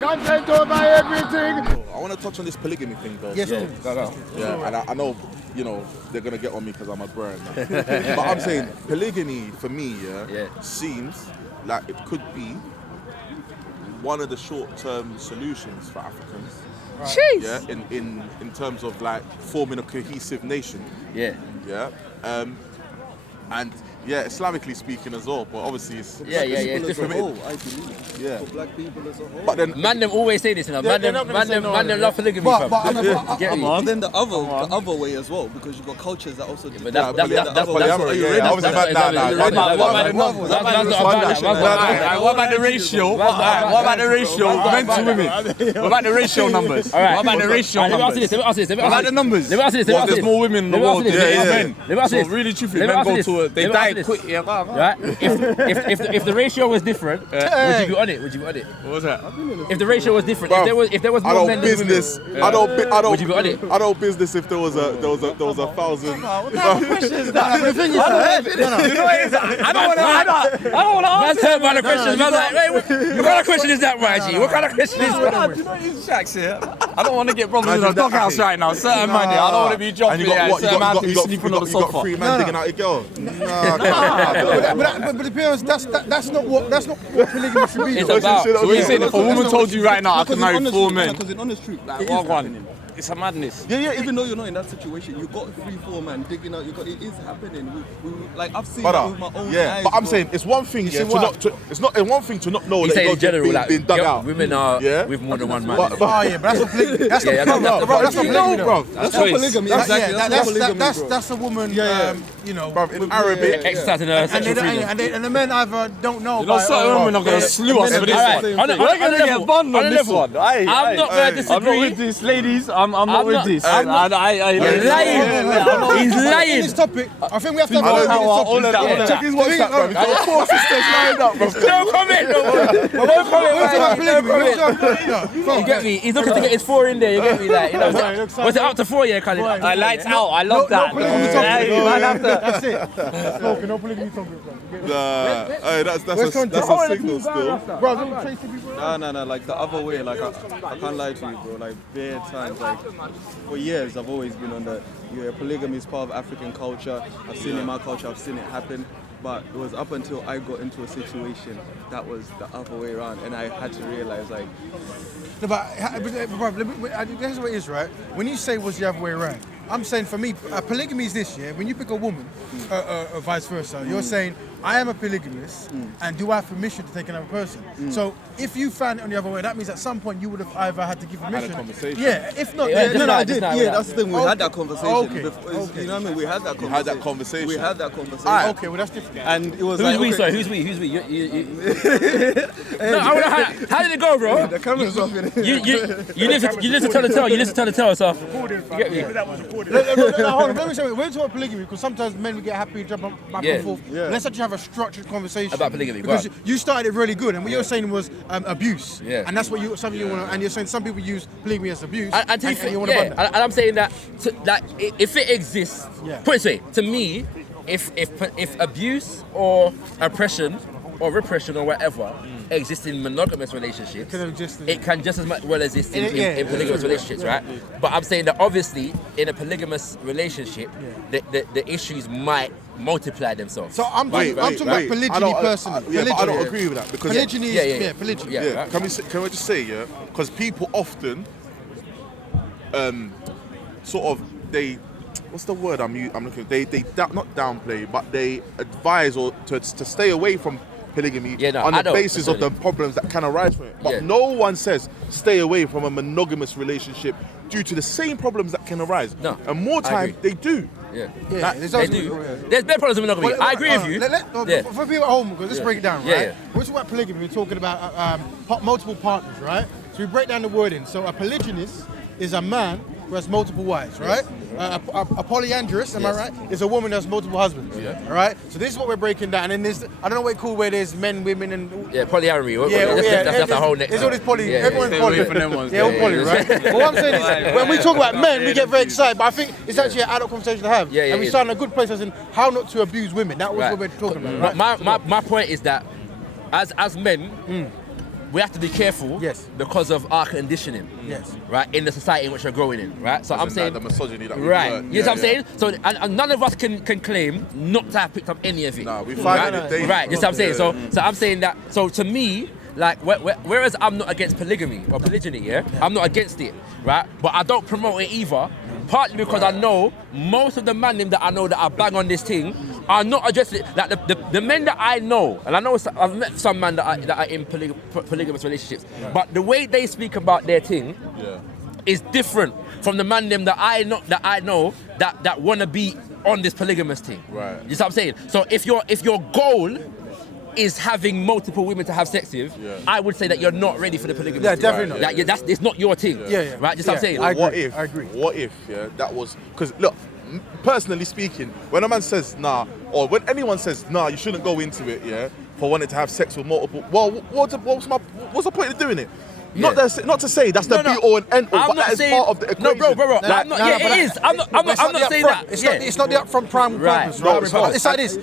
Content over everything. I want to touch on this polygamy thing, though. Yes, Yeah, and I know, they're gonna get on me because I'm a brand. But I'm saying polygamy for me, seems like it could be one of the short-term solutions for Africans. Jeez. Yeah, in terms of like forming a cohesive nation. Yeah. Yeah. And yeah, Islamically speaking as well, but obviously it's it's different. I believe. Yeah. For black people as a whole. But then Man, them always say this, you know. Man, them love polygamy. But And then the other way as well, because you've got cultures that also do But that. that's What about the ratio? What about the ratio? Men to women. What about the ratio numbers? What about the ratio numbers? Let me ask this. What about the numbers? Let me ask this. There's more women in the world than men. Let me ask So this. really, truthfully, Let me men ask go this. to they Let me die ask this. quick. Yeah, Right? If the ratio was different, would you be on it? Would you be on it? What was that? If the ratio was different, if there was I more don't men than women, business. I don't. Would you be on it? I don't business if there was a 1,000. What kind of question is that? The thing is, I don't want to answer. That's her by the questions. Man, like, wait, what kind of question is that, Raji? What kind of question is that? Do you know it's Shaq's here? I don't want to get brothers in the doghouse right now. Certain man here. I don't want to be jumping here. Certain man to be sleeping on the You got sofa. 3 men digging out your girl. but to be honest, that's not what polygamy should be. It's though. about. So what are you saying? If a woman told you right now I can marry 4 men, Because in honest truth, like it is what one? happening. It's a madness. Even though you're not in that situation, you got 3-4 man digging out. It is happening. Like I've seen it with my own eyes. But I'm bro. saying it's one thing to not. It's not one thing to not know He's that saying in you're general, like, being dug out. women are Yeah? with more than one man. But That's not polygamy. That's not that's polygamy, bro. That's not polygamy. Exactly. That's polygamy, bro. That's a woman. bruv, in Arabic, Exercising her sexual freedom. And the men either don't know. You know, certain women are going to slew us for this Alright, one. on a We're going to level, get banned on this level. one. I'm not going to I'm not disagree. with this, ladies. I'm not with this. He's lying. He's In lying. this topic, I think we have to have All a of that. Yeah. check his WhatsApp, bruv. He's got 4 sisters lined up, bruv. No comment. You get me? He's looking to get his 4 in there. You get me? Like, you know, was it up to 4? Yeah, Khalid. Lights out. I love that. That's it. No polygamy topic, bro. That's a signal still. Bro, don't chase the people. No. Like the other way, like I can't lie to you, bro. Like bare times, like for years, I've always been on the polygamy is part of African culture. I've seen it in my culture. I've seen it happen. But it was up until I got into a situation that was the other way around, and I had to realize, like, No, but that's what it is, right? When you say it was the other way around, I'm saying for me, polygamy is this, yeah? When you pick a woman, or vice versa, you're saying, I am a polygamist, and do I have permission to take another person? So if you found it on the other way, that means at some point you would have either had to give permission. Had a conversation. Yeah, if not, Yeah, then I did. Yeah, that's the thing. We had that conversation. Okay. Before, you know what I mean? We had that conversation. had that conversation. We had that conversation. Okay, well that's different. And it was Who's like, we? okay. Sorry, who's we? Who's we? No, how did it go, bro? The camera's off in it. You live to tell the tale. You live to tell the tale, so. You get me? No, hold on, let me say, we're talking about polygamy because sometimes men we get happy and jump back Yeah. and forth. Yeah. Let's actually have a structured conversation About polygamy, because right. you started it really good, and what you're saying was abuse. Yeah. And that's what something you want to. And you're saying some people use polygamy as abuse, And you want to ban that. and I'm saying that, if it exists, Yeah. put it this way, to me, if abuse or oppression or repression or whatever exists in monogamous relationships, it can just as much well exist in polygamous relationships, right? But I'm saying that obviously in a polygamous relationship, the issues might multiply themselves. So I'm talking about polygyny personally. But I don't agree with that because Polygyny is polygyny. Yeah. Yeah, can we just say, because people often sort of what's the word I'm looking at? They not downplay, but they advise or to stay away from polygamy on the basis of the problems that can arise from it. But no one says stay away from a monogamous relationship due to the same problems that can arise. No, and more time they do. Yeah. They do. There's bad problems with monogamy. I agree with you. For people at home, because let's break it down, right? Yeah. We're talking about polygamy. We're talking about multiple partners, right? So we break down the wording. So a polygynist is a man who has multiple wives, right? A polyandrous, am I right? Is a woman who has multiple husbands. Yeah. All right. So this is what we're breaking down. And then there's, I don't know what it's called, where there's men, women, and polyamory. That's a whole next. There's all this poly. Everyone's poly. Yeah, all poly, right? But what I'm saying is, when we talk about men, we get very excited. But I think it's actually an adult conversation to have. And we start in a good place as in how not to abuse women. That was what we're talking about. Right? My point is that as men, we have to be careful. Yes. Because of our conditioning. Yes. Right, in the society in which we're growing in. Right. So I'm saying the misogyny that we right. learn. You know what I'm saying? So and none of us can claim not to have picked up any of it. No, we find it daily. Right. You know what I'm saying? So I'm saying that. So to me. Like, whereas I'm not against polygamy or polygyny, yeah? I'm not against it, right? But I don't promote it either, partly because I know most of the men that I know that are bang on this thing are not addressing it. Like, the men that I know, and I know I've met some men that are in polygamous relationships, but the way they speak about their thing is different from the man that I know that want to be on this polygamous thing. Right. You know what I'm saying? So if your goal is having multiple women to have sex with, I would say that you're not ready for the polygamy. Yeah, definitely not. It's not your thing. Yeah. Right, just what I'm saying. I agree. What if, that was, because look, personally speaking, when a man says nah, or when anyone says nah, you shouldn't go into it, for wanting to have sex with multiple, well, what's the point of doing it? Not to say that's the be all and end all, but that is part of the equation. No, bro. It is. I'm not saying that. It's not the upfront prime purpose. No, it's not. It's like this.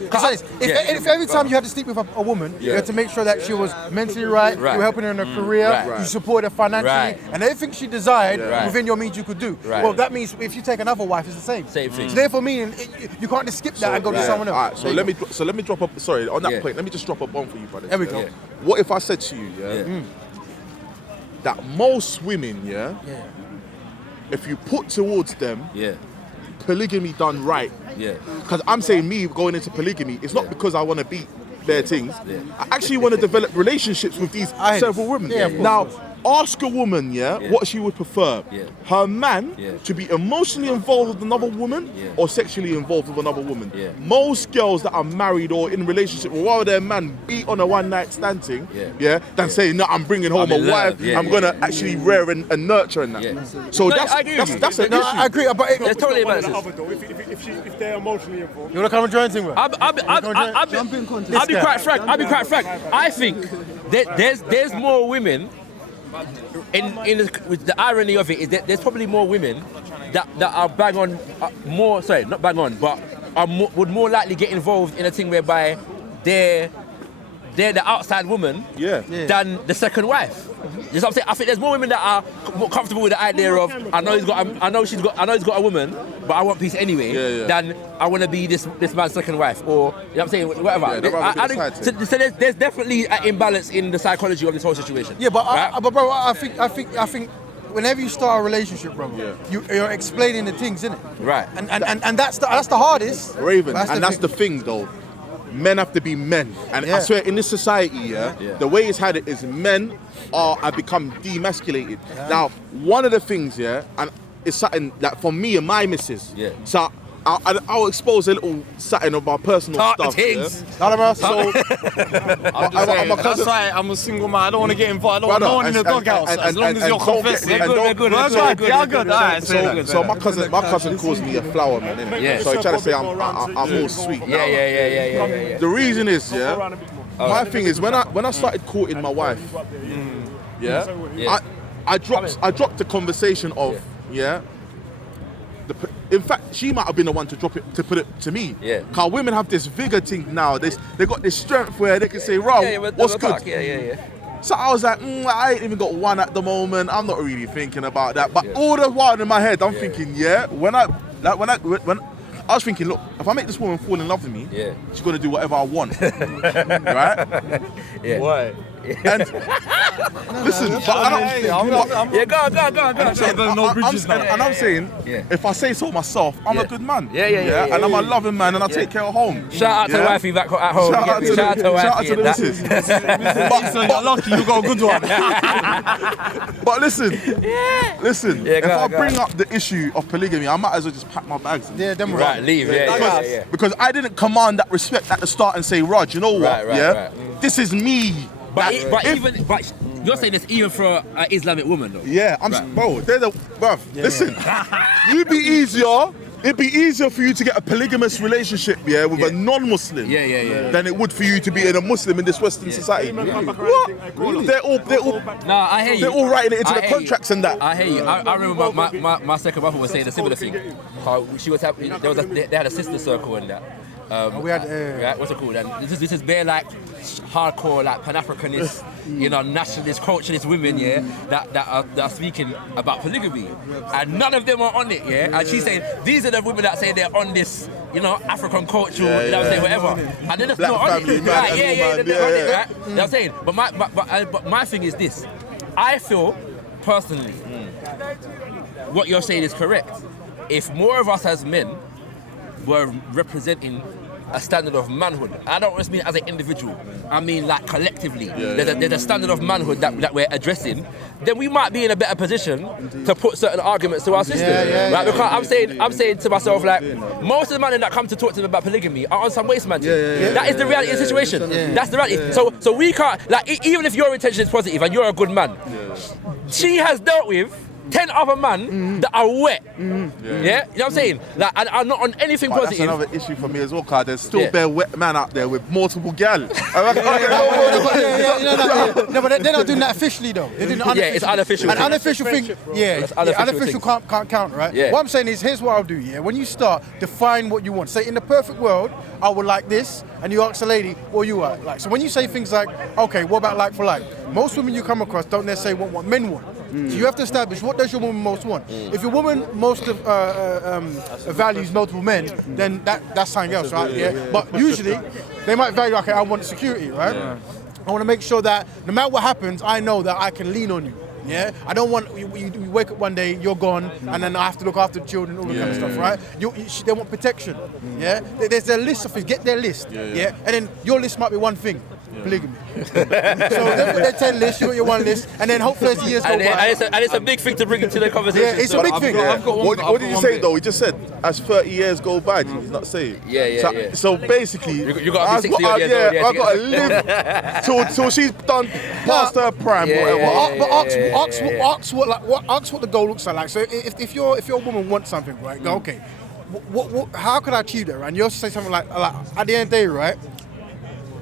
If every time you had to sleep with a woman, you had to make sure that she was mentally right, you were helping her in her career, you supported her financially, and everything she desired within your means you could do. Well, that means if you take another wife, it's the same. Same thing. So therefore, meaning you can't just skip that and go to someone else. All right, so let me drop up. Sorry, on that point, let me just drop a bomb for you, brothers. There we go. What if I said to you, that most women, if you put towards them, polygamy done right, because I'm saying me going into polygamy, it's not because I want to beat their things. I actually want to develop relationships with these several women. Now, ask a woman, what she would prefer. Her man to be emotionally involved with another woman or sexually involved with another woman. Most girls that are married or in a relationship would rather their man be on a one-night stand thing, than saying, no, I'm bringing home a wife, I'm going to actually rear and nurture and that. So that's an issue. I agree, but it's totally about if they're emotionally involved. You want to come and join thing with? I'll be quite frank. I think there's more women. With the irony of it is that there's probably more women that are bang on not bang on, but would more likely get involved in a thing whereby they're the outside woman than the second wife. You know what I'm saying? I think there's more women that are more comfortable with the idea of I know he's got a woman, but I want peace anyway. Than I want to be this man's second wife, or you know what I'm saying, whatever. So there's definitely an imbalance in the psychology of this whole situation. Yeah, but bro, I think. Whenever you start a relationship, bro, you're explaining the things, innit? Right. And that's the hardest. Raven, that's the thing though. Men have to be men, and I swear in this society, the way it's had it is men have become demasculated. Now, one of the things, and it's something that for me and my missus, so I'll expose a little something of our personal stuff. So, that's right, I'm a single man, I don't want to get involved, I don't want in the doghouse, as long as you're confessing. So my cousin calls me a flower man, innit? So he trying to say I'm all sweet. The reason is, my thing is when I started courting my wife, I dropped the conversation of, in fact, she might have been the one to drop it, to put it to me. Because women have this vigor thing now. They got this strength where they can say, what's good? So I was like, I ain't even got one at the moment. I'm not really thinking about that. But all the while in my head, I'm thinking, when I was thinking, look, if I make this woman fall in love with me, she's gonna do whatever I want, right? Why? And listen, but I'm saying, if I say so myself, I'm a good man. And I'm a loving man, and I take care of home. Shout out to wifey back at home. Shout out to the missus. But lucky you got a good one. But listen. If I bring up the issue of polygamy, I might as well just pack my bags. Right, leave. Because I didn't command that respect at the start and say, Rod, you know what? This is me. But you're saying this even for an Islamic woman, though? Yeah, listen, it'd be easier for you to get a polygamous relationship, with a non-Muslim, than it would for you to be in a Muslim in this Western society. What? Really? They're all. No, I hear you. They're all writing it into the contracts and that. I hear you. I remember my second mother was saying a similar thing. She was they had a sister circle and that. We had right, what's it called? And this is bare like hardcore like Pan-Africanist, nationalist, culturalist women, that are speaking about polygamy, and none of them are on it, And she's saying these are the women that say they're on this, African culture, whatever, and they're just not on it, right? They're on it, right? You know what I'm saying? But my thing is this: I feel personally, what you're saying is correct. If more of us as men were representing a standard of manhood, I don't just mean as an individual, I mean like collectively, there's a standard of manhood that we're addressing, then we might be in a better position to put certain arguments to our system. Right? Because I'm saying to myself, like, most of the men that come to talk to me about polygamy are on some waste man. That is the reality of the situation. That's the reality. So we can't, like, even if your intention is positive and you're a good man, she has dealt with 10 other men that are wet. You know what I'm saying? Like, and are not on anything positive. That's another issue for me as well, because there's still bare wet man out there with multiple gal. No, but they're not doing that officially though. They're doing it's unofficial. An unofficial thing, unofficial can't count, right? What I'm saying is, here's what I'll do, when you start, define what you want. Say, in the perfect world, I would like this, and you ask a lady, what you are like. So when you say things like, okay, what about like for like? Most women you come across don't necessarily want what men want. So you have to establish, what does your woman most want? If your woman most values multiple men, then that's something else, right? But usually, they might value, okay, I want security, right? I want to make sure that no matter what happens, I know that I can lean on you. I don't want you wake up one day, you're gone, and then I have to look after the children, all that kind of stuff, right? They want protection. There's a list of things. Get their list. And then your list might be one thing. Polygamy. So they put their 10 list, you got your one list, and then hopefully as the years go by. And it's a big thing to bring into the conversation. It's a big thing. What did you say though? He just said, as 30 years go by, did he not say it? So basically, you got to be 60 years old. I've got to live till she's done past her prime. But ask what the goal looks like. So if your woman wants something, right, go, okay, how can I achieve that, right? And you also say something like at the end of the day, right,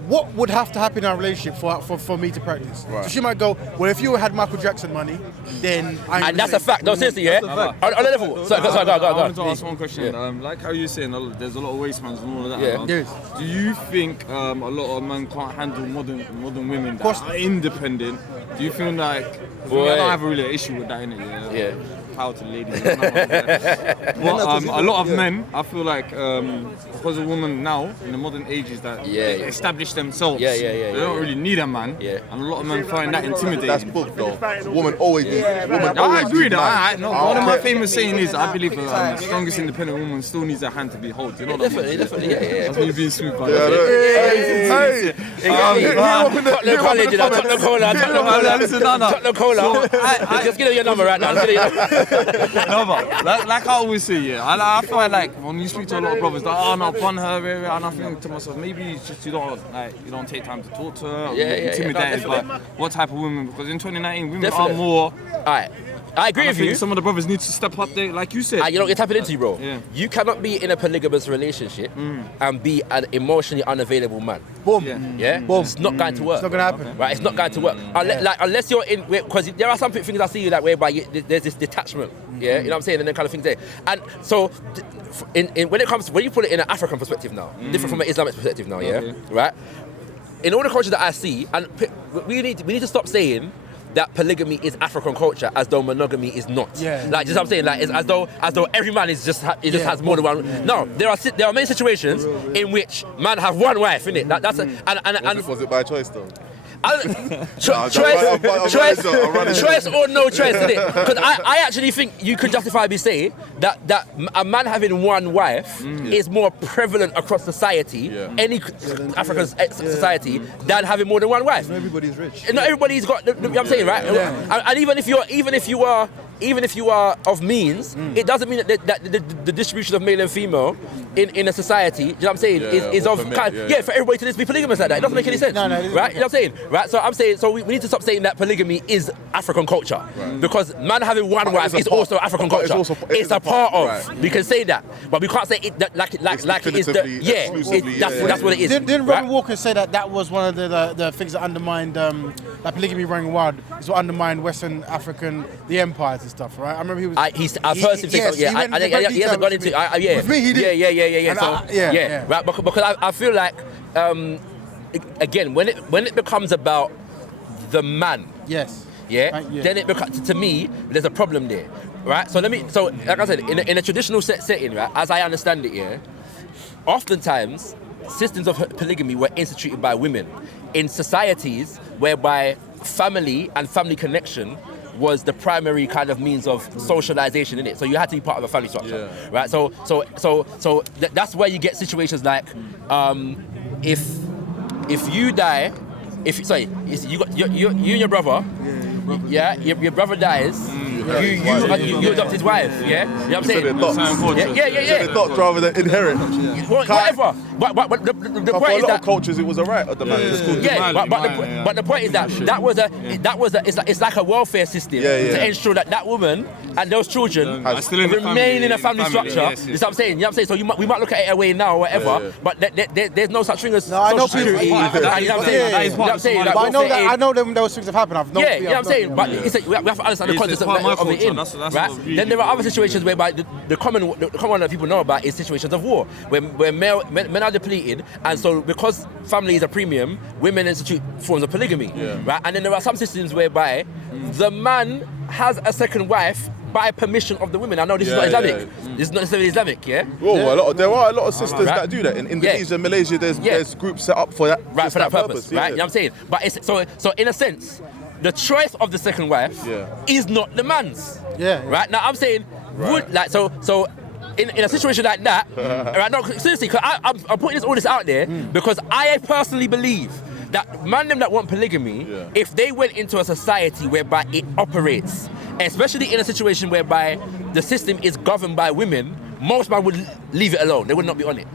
what would have to happen in our relationship for me to practice? Right. So she might go, well, if you had Michael Jackson money, then I... And that's a fact. No, seriously, On a level. So, go. I want to ask one question. Like how you're saying, there's a lot of waste mans and all of that. Do you think a lot of men can't handle modern women that are independent? Do you feel like... I don't have a really issue with that, innit? Power to the ladies. But a lot of men, I feel like, because a woman now, in the modern ages, that they establish themselves, they don't really need a man, and a lot of men find that intimidating. That's book though. Woman always needs. I agree with that. One of my famous saying is, I believe the strongest independent woman still needs a hand to be held. You know what I mean? Definitely, That's me being smooth, by Tottenham Kola. Just give her your number right now. No, but like I always say, I feel like when you speak to a lot of brothers, like, oh no, bun her, and I think to myself, maybe it's just you don't take time to talk to her, or intimidated by what type of women, because in 2019 women are more. Alright. I agree with you. Some of the brothers need to step up there, like you said. You know what you're tapping into, bro? You cannot be in a polygamous relationship and be an emotionally unavailable man. Boom. Boom. It's not going to work. It's not going to happen. Right? It's not going to work. Unless you're in, because there are some things I see like whereby there's this detachment. You know what I'm saying? And then kind of things there. And so, when you put it in an African perspective now, different from an Islamic perspective now, right? In all the cultures that I see, and we need to stop saying that polygamy is African culture, as though monogamy is not. Like, just what I'm saying, like, it's as though every man has more than one. No, there are many situations in which man have one wife, innit? Was it by choice though? Choice or no choice, innit? Because I actually think you could justifiably say that a man having one wife is more prevalent across society, any African society, than having more than one wife. Not everybody's rich. Not everybody's got. You know what I'm saying, right? And even if you are of means, it doesn't mean that the distribution of male and female in a society, you know what I'm saying, is of kind. For everybody to just be polygamous like that. It doesn't make any sense. No, right? You know what I'm saying? Right? So I'm saying, we need to stop saying that polygamy is African culture. Because man having one wife is also African culture. It's a part of. Right. We can say that. But we can't say it like it is that's what it is. Didn't Robert Walker say that was one of the things that undermined that polygamy running wild is what undermined Western African, the empire, and stuff, right? I remember he was. I've heard him say something. Yeah, he hasn't gone into. Yeah. With me, he did. Yeah. So, yeah. Right, because I feel like, again, when it becomes about the man. Yes. Yeah. Then it becomes, to me, there's a problem there, right? So like I said, in a traditional setting, right, as I understand it, yeah, oftentimes systems of polygamy were instituted by women in societies whereby family and family connection was the primary kind of means of socialization in it. So you had to be part of a family structure, right? So that's where you get situations like, if you die, you and your brother, your brother dies. You adopt his wife, yeah? You know what I'm saying? Yeah. Adopt rather than inherit. Whatever. But the point is that for a lot of cultures it was alright at the man. But the point is that it's like a welfare system to ensure that woman and those children remain in a family structure. You know what I'm saying? You know what I'm saying? So we might look at it away now or whatever, but there's no such thing as social security. You know what I'm saying? I know those things have happened. You know what I'm saying? But we have to understand the context of it in, right? Then there are other situations whereby the common one that people know about is situations of war, where men are depleted, and so because family is a premium, women institute forms of polygamy, right? And then there are some systems whereby the man has a second wife by permission of the women. I know this is not Islamic. This is not necessarily Islamic, yeah? There are a lot of sisters that do that. In Indonesia, Malaysia, there's groups set up for that. Right, for that purpose, right? You know what I'm saying? But it's, so in a sense, the choice of the second wife is not the man's. Right? Now I'm saying, so in a situation like that, right? No, seriously, because I'm putting all this out there because I personally believe that man them that want polygamy, if they went into a society whereby it operates, especially in a situation whereby the system is governed by women, most men would leave it alone. They would not be on it.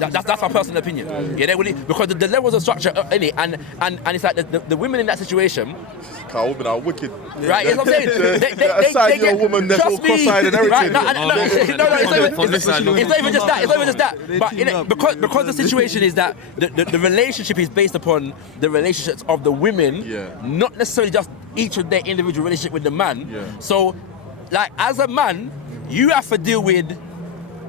That's my personal opinion. Yeah, they would, because the levels of structure in it, and it's like the women in that situation. Women are wicked. Right, you know what I'm saying? They get a woman that's all cross-eyed and everything. It's not even just that. It's not even just that. But because the situation is that the relationship is based upon the relationships of the women, not necessarily just each of their individual relationship with the man. So, like, as a man, you have to deal with.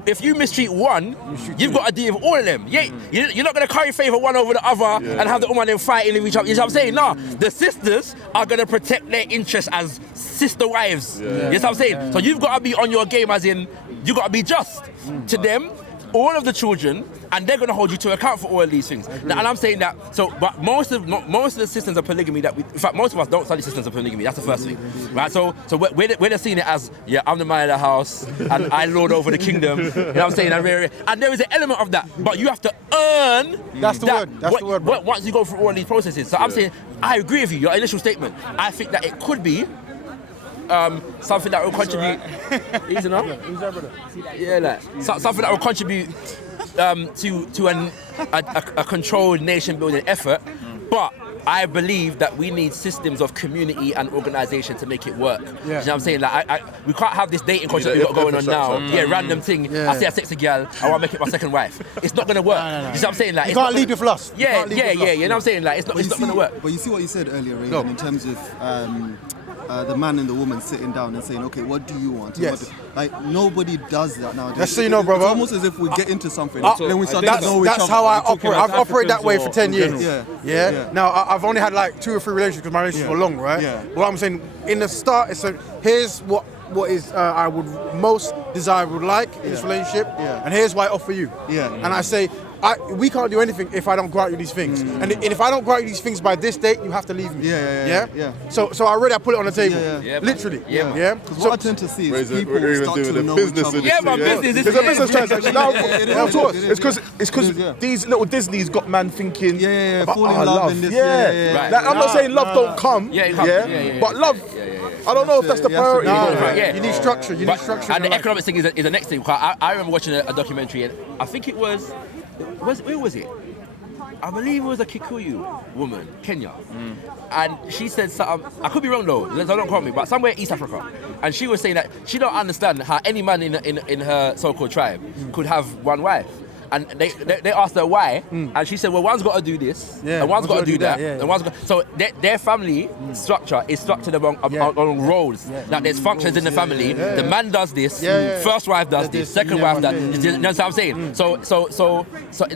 If you mistreat one, you've got to deal with all of them. You're not going to curry favour one over the other and have the woman then fighting with each other. You know what I'm saying? No, the sisters are going to protect their interests as sister wives. You know what I'm saying? So you've got to be on your game, as in, you've got to be just to them, all of the children, and they're going to hold you to account for all of these things. Now, and I'm saying that, but most of the systems of polygamy in fact, most of us don't study systems of polygamy. That's the first thing, right? So we're seeing it as, I'm the man of the house, and I lord over the kingdom. You know what I'm saying? And there is an element of that, but you have to earn. That's the word. Once you go through all these processes. So I'm saying, I agree with you. Your initial statement. I think that it could be. Something that will contribute. Easy enough? Something that will contribute to a controlled nation building effort. But I believe that we need systems of community and organisation to make it work. You know what I'm saying? Like, we can't have this dating culture that we've got going on now. Random thing. I say I sex a girl, I want to make it my second wife. It's not going to work. You know what I'm saying? Like, you can't lead with lust. You know what I'm saying? Like, it's not going to work. But you see what you said earlier, Ray, in terms of the man and the woman sitting down and saying, okay, what do you want? Like, nobody does that nowadays. Just so you know, brother. It's almost as if we get into something, then we start to know each other. That's how I operate. I've operated that way for 10 years. Now, I've only had like 2 or 3 relationships because my relationships were long, right? What I'm saying, in the start, here's what is I would most desire would like in this relationship, and here's what I offer you. And I say, we can't do anything if I don't grant you these things. And if I don't grant you these things by this date, you have to leave me. So I put it on the table. Literally. Because what I tend to see is people start to know each other. Business. It's a business transaction. Of course. It's because these little Disney's got man thinking fall in love in this. Like, I'm not saying love don't come. But love. I don't know if that's the priority. You need structure. And the economic thing is the next thing. I remember watching a documentary, and I think it was. Where was it? I believe it was a Kikuyu woman, Kenya. And she said something, I could be wrong though, so don't quote me, but somewhere in East Africa. And she was saying that she don't understand how any man in her so-called tribe could have one wife. and they asked her why, and she said, well, one's got to do this, and one's got to do that, and one's got. So their family structure is structured on roles. Like there's functions in the family. The man does this. First wife does this. Second wife does. You know what I'm saying? So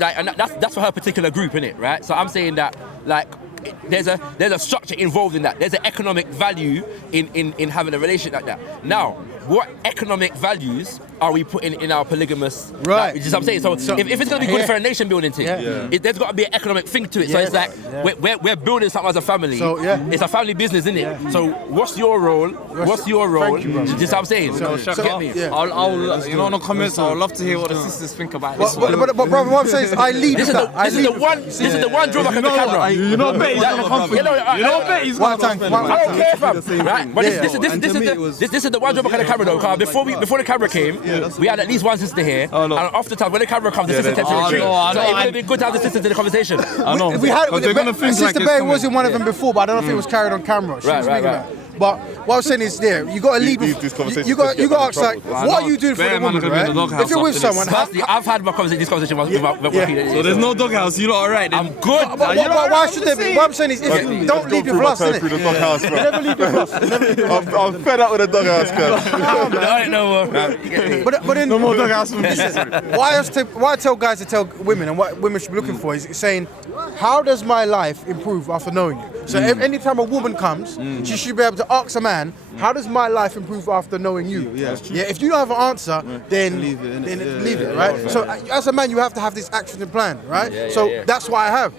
like, and that's for her particular group, innit? Right? So I'm saying that like. There's a structure involved in that. There's an economic value in having a relationship like that. Now, what economic values are we putting in our polygamous? Right. You know what I'm saying? So if it's going to be good for a nation building thing, there's got to be an economic thing to it. So it's like we're building something as a family. So it's a family business, isn't it? So what's your role? What's your role? You know what I'm saying? So get me. I'll you know, in the comments, I would love to hear what the sisters think about this. But brother, what I'm saying is I lead. This is the one drawback of the camera. You know, bet he's gonna come. I don't care, fam. Right? But this is the one drawback of the camera though. Because before the camera came, we had at least one sister here, and off the time when the camera comes, the sister tends to retreat. So it would have been good to have the sisters in the conversation. I know. We had Sister Bay was wasn't one of them before, but I don't know if it was carried on camera. She was speaking about it. But what I'm saying is, you got to lead with. You got to ask like, what are you doing for the woman, right? If you're with someone, I've had this conversation with So there's no doghouse. You lot alright? I'm good. Why should there be? What I'm saying is, don't lead with lust, innit? Never lead with lust. I'm fed up with the doghouse, cuz. No more. But then, No more doghouse for me. why I tell guys to tell women and what women should be looking for is saying, how does my life improve after knowing you? So anytime a woman comes, she should be able to ask a man, how does my life improve after knowing you? If you don't have an answer, then leave it, right? So as a man, you have to have this action and plan, right? So that's what I have.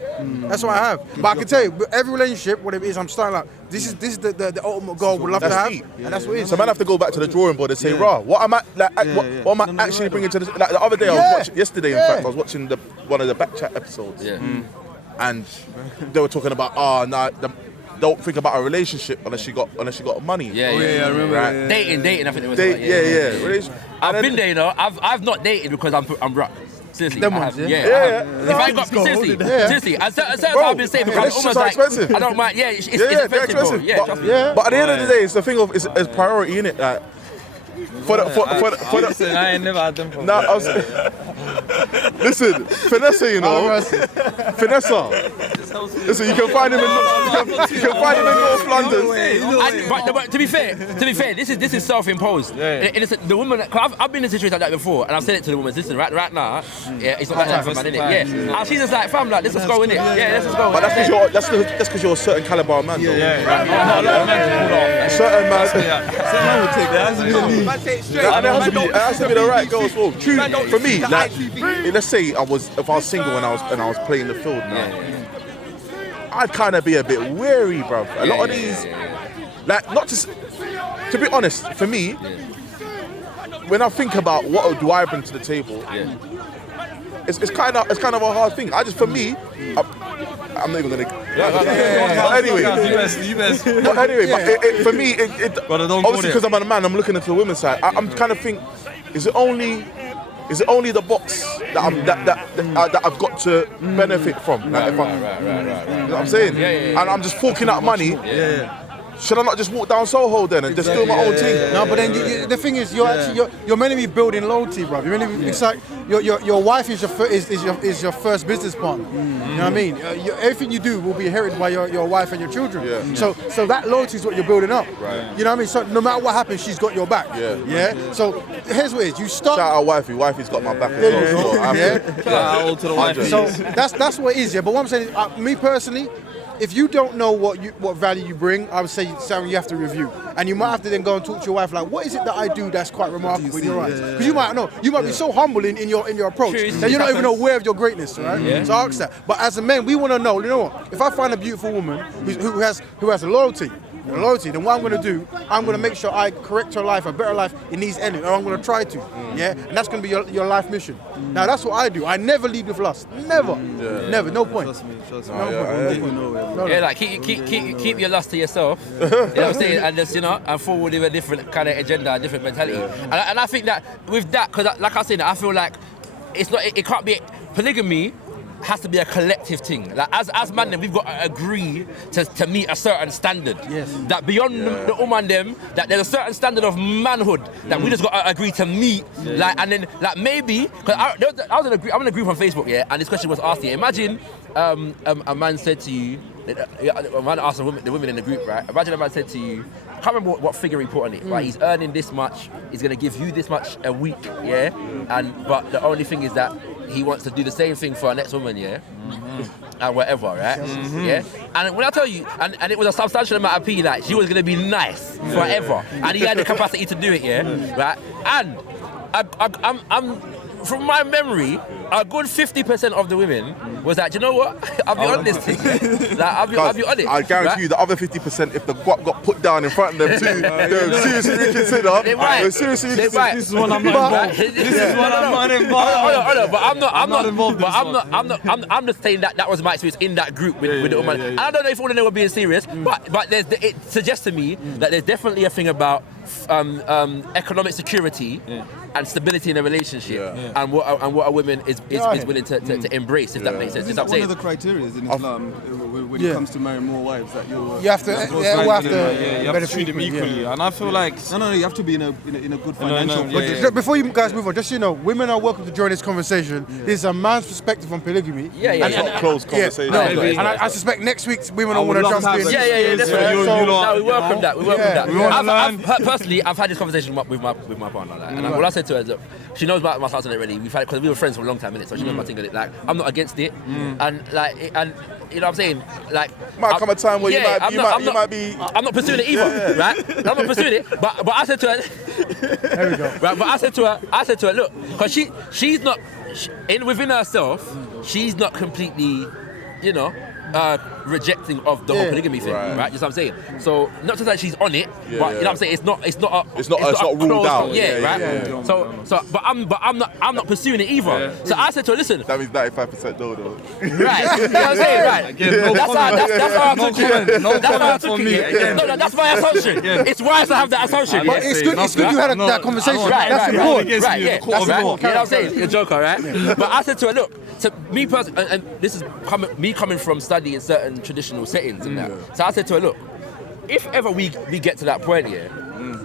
That's what I have. But I can tell you, every relationship, whatever it is, I'm starting like, this is the ultimate goal we'd love to have, and that's what it is. So man have to go back to the drawing board and say, "Rah, what am I what am I actually bringing to this?" Like the other day, I was watching, yesterday, in fact, I was watching one of the back chat episodes, and they were talking about, don't think about a relationship unless you got money. I remember. Right? Dating, I think it was. Relationship. I've been there, you know. I've not dated because I'm broke. Seriously, Them ones, If I got seriously, at certain times I've been saying because it's almost like expensive. I don't mind. It's expensive, bro. Yeah, trust me. But at the end of the day, it's the thing of it's priority, innit? Like, I ain't never had them. Listen, Finessa, you know. Finessa. Listen, you can find him in North London. But to be fair, this is self-imposed. The woman, cause I've been in a situation like that before, and I've said it to the woman. Listen, right now, it's not that time for man, innit? And she's just like, fam, like, let's just go, innit? Let's just go. But that's because you're a certain caliber of man, though. Certain man would take that. It has to be the right girl as well. True. For me, like, let's say if I was single and I was playing the field now, I'd kind of be a bit wary, bro. A lot of these, like, not just to be honest, for me, when I think about what do I bring to the table, it's kind of a hard thing. For me, I'm not even gonna. But anyway, for me, obviously because I'm a man, I'm looking into the women's side. I'm kind of think, is it only the box that I've got to benefit from? Like, you know what I'm saying? And I'm just forking out money. Should I not just walk down Soho then and just do my own thing? No, but then the thing is, you're meant to be building loyalty, bro. You're meant to be, it's like your wife is your first business partner. You know what I mean? Everything you do will be inherited by your wife and your children. So that loyalty is what you're building up. Right. You know what I mean? So no matter what happens, she's got your back. Yeah. So here's what it is. You start. Shout out wifey. Wifey's got my back. Shout out to the wife. So that's what it is. Yeah. But what I'm saying is, me personally, if you don't know what value you bring, I would say something you have to review. And you might have to then go and talk to your wife, like, what is it that I do that's quite remarkable in your eyes? Because you might know, you might be so humble in your approach that you're not even aware of your greatness, right? So ask that. But as a man, we want to know, you know what? If I find a beautiful woman who has loyalty, then what I'm going to do, I'm going to make sure I correct her life, a better life in these areas, or I'm going to try to, and that's going to be your life mission. Now that's what I do. I never lead with lust, never, no point. Trust me. Yeah, like keep your lust to yourself. You know what I'm saying, and just and forward with a different kind of agenda, a different mentality. And I think that with that, because like I said, I feel like it can't be polygamy. has to be a collective thing. Like as man, then we've got to agree to meet a certain standard. Yes. That beyond the woman them, that there's a certain standard of manhood that we just got to agree to meet. Like and then like maybe because I'm in a group on Facebook, yeah, and this question was asked here. Imagine a man said to you, a man asked the women in the group, right? Imagine a man said to you, I can't remember what figure he put on it, right? He's earning this much, he's gonna give you this much a week, yeah? But the only thing is that he wants to do the same thing for our next woman, yeah? And whatever, right? Yeah? And when I tell you, and it was a substantial amount of P, like, she was gonna be nice forever. And he had the capacity to do it, yeah? Right? And I'm from my memory, a good 50% of the women was like, do you know what? I'll be on this thing. Like, I'll be on it. I guarantee you the other 50%, if the guap got put down in front of them too, they'll seriously reconsider. They might. This is when I'm not involved. This is when I'm not involved. Hold on, but I'm not involved. But I'm just saying that was my experience in that group with the woman. And I don't know if all of them were being serious, but it suggests to me that there's definitely a thing about economic security and stability in a relationship, and what a woman is willing to embrace, if that makes sense. Isn't that one of the criteria in Islam when it comes to marrying more wives? That you have to treat them equally, and I feel like no, you have to be in a good financial position. Before you guys move on, just so you know, women are welcome to join this conversation. This is a man's perspective on polygamy. It's not a closed conversation. And I suspect next week women will want to jump in. That's right. No, we welcome that. We welcome that. Personally, I've had this conversation with my partner, like, and what I said to her is, look, she knows my stance on it already. We've had it because we were friends for a long time, innit? So she knows my thing on it. Like, I'm not against it, and like, and you know what I'm saying? Like, might come a time where you might be. I'm not pursuing it either, right? I'm not pursuing it, but I said to her, there we go. Right, but I said to her, look, because she's not within herself, she's not completely, you know, rejecting of the whole polygamy thing, right? You know what I'm saying? So not just that she's on it, but you know what I'm saying, it's not ruled out. Right? So but I'm not pursuing it either. So I said to her, listen. That means 95% no though. Right. You know what I'm saying? Right. Again, that's how I took it. That's how I took it. No, that's my assumption. It's wise to have that assumption. But it's good you had that conversation. That's important. Right, yeah. You know what I'm saying? You're a joker, right? But I said to her, look, to me personally, and this is coming from studying certain traditional settings and that. So I said to her, look, if ever we get to that point here,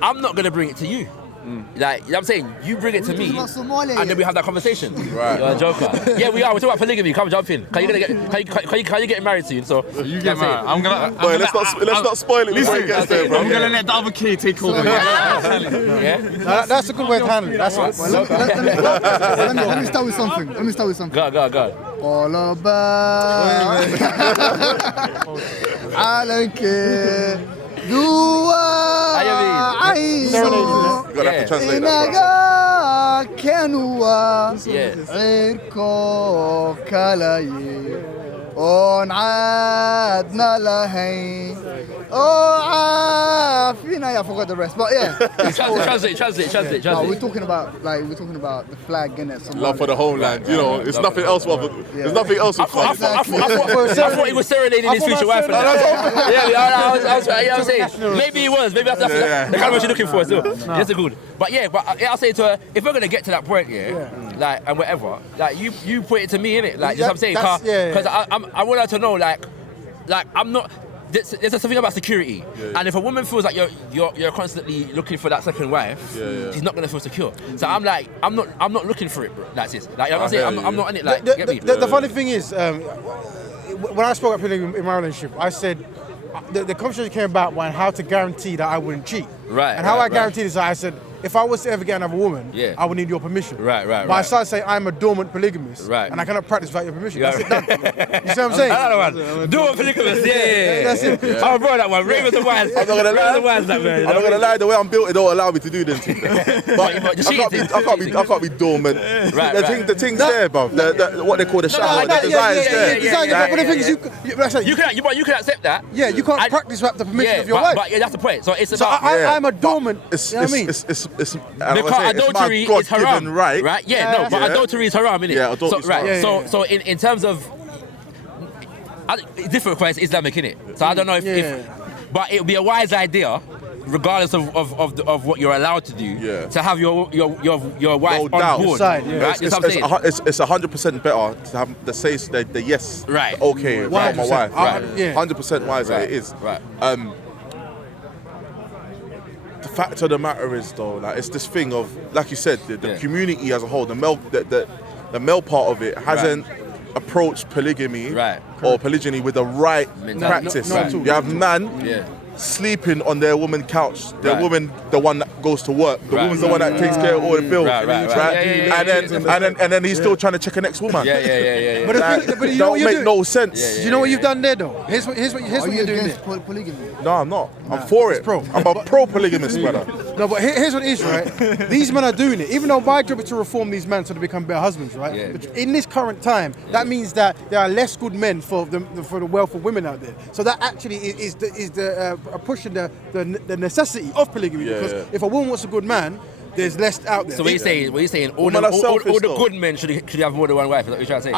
I'm not going to bring it to you. Like, you know what I'm saying? You bring it to me, and then we have that conversation. Right. You're a joker. Yeah, we are. We're talking about polygamy. Come jump in. Can you get married soon? So you get married. Boy, let's not spoil it before it gets there, bro. I'm gonna let the other kid take over. That's a good way to handle it. That's what. Let me start with something. Go. All about عليك دوا عيسو إنك كانوا عيركو كلاي ونعادنا لهي I forgot the rest, but yeah. Translate. No, we're talking about the flag, innit? Love for the homeland, you know. It's nothing else. There's nothing else. I thought he was serenading his future wife. I was saying. Maybe he was. Maybe that's the kind of what you're looking for. So that's a good. But I'll say to her, if we're gonna get to that point, like, and whatever, like, you put it to me, innit? Like, just what I'm saying, because I want her to know, like, I'm not. There's something about security, and if a woman feels like you're constantly looking for that second wife, she's not gonna feel secure. So I'm like, I'm not looking for it, bro. That's it. Like, you know what I'm saying, I'm not in it. Like, get me. The funny thing is, when I spoke about polygamy in my relationship, I said the conversation came about when how to guarantee that I wouldn't cheat. Right. And how I guaranteed this, I said, if I was to ever get another woman, I would need your permission. Right. But I started saying I'm a dormant polygamist, and I cannot practice without your permission. That's it, done. You see what I'm saying? Dormant polygamist, yeah. That's it. I brought that one. Ravens and wines. I'm not gonna lie. The way I'm built, it don't allow me to do them. But I can't be dormant. The thing's there, bro. What they call the Shaka, the desire's there. But the thing is, you can accept that. Yeah, you can't practice without the permission of your wife. But that's the point. So it's about. So I'm a dormant. You know what I mean? Because adultery is haram, right? Yeah, no, but adultery is haram, innit? Yeah, adultery is haram. So in terms of different, because it's Islamic, innit? So I don't know if but it would be a wise idea regardless of what you're allowed to do, to have your wife No on doubt. board. Side, yeah. Right? That's what I'm saying. It's 100% better to have the yes. Right. Okay. About my wife. Right. Yeah. 100% wiser. It is. Right. The fact of the matter is though, like it's this thing of, like you said, the community as a whole, the male part of it hasn't approached polygamy or polygyny with the right practice. You have man sleeping on their woman couch, their woman the one that goes to work, the woman's the one that takes care of all the bills, and then he's still trying to check an ex-woman. But you know don't what you make do? no sense. Do you know what you've done there though? Here's what Are you're you doing against there. polygamy? No, I'm not. I'm for it. I'm a pro-polygamist, brother. No, but here's what it is, right? These men are doing it. Even though my job is to reform these men so they become better husbands, right? Yeah. But in this current time, that means that there are less good men for the wealth of women out there. So that actually is pushing the necessity of polygamy. Because if a woman wants a good man, there's less out there. So what you saying? All Women are selfish, the though. good men should have more than one wife. Is that what you're trying to say?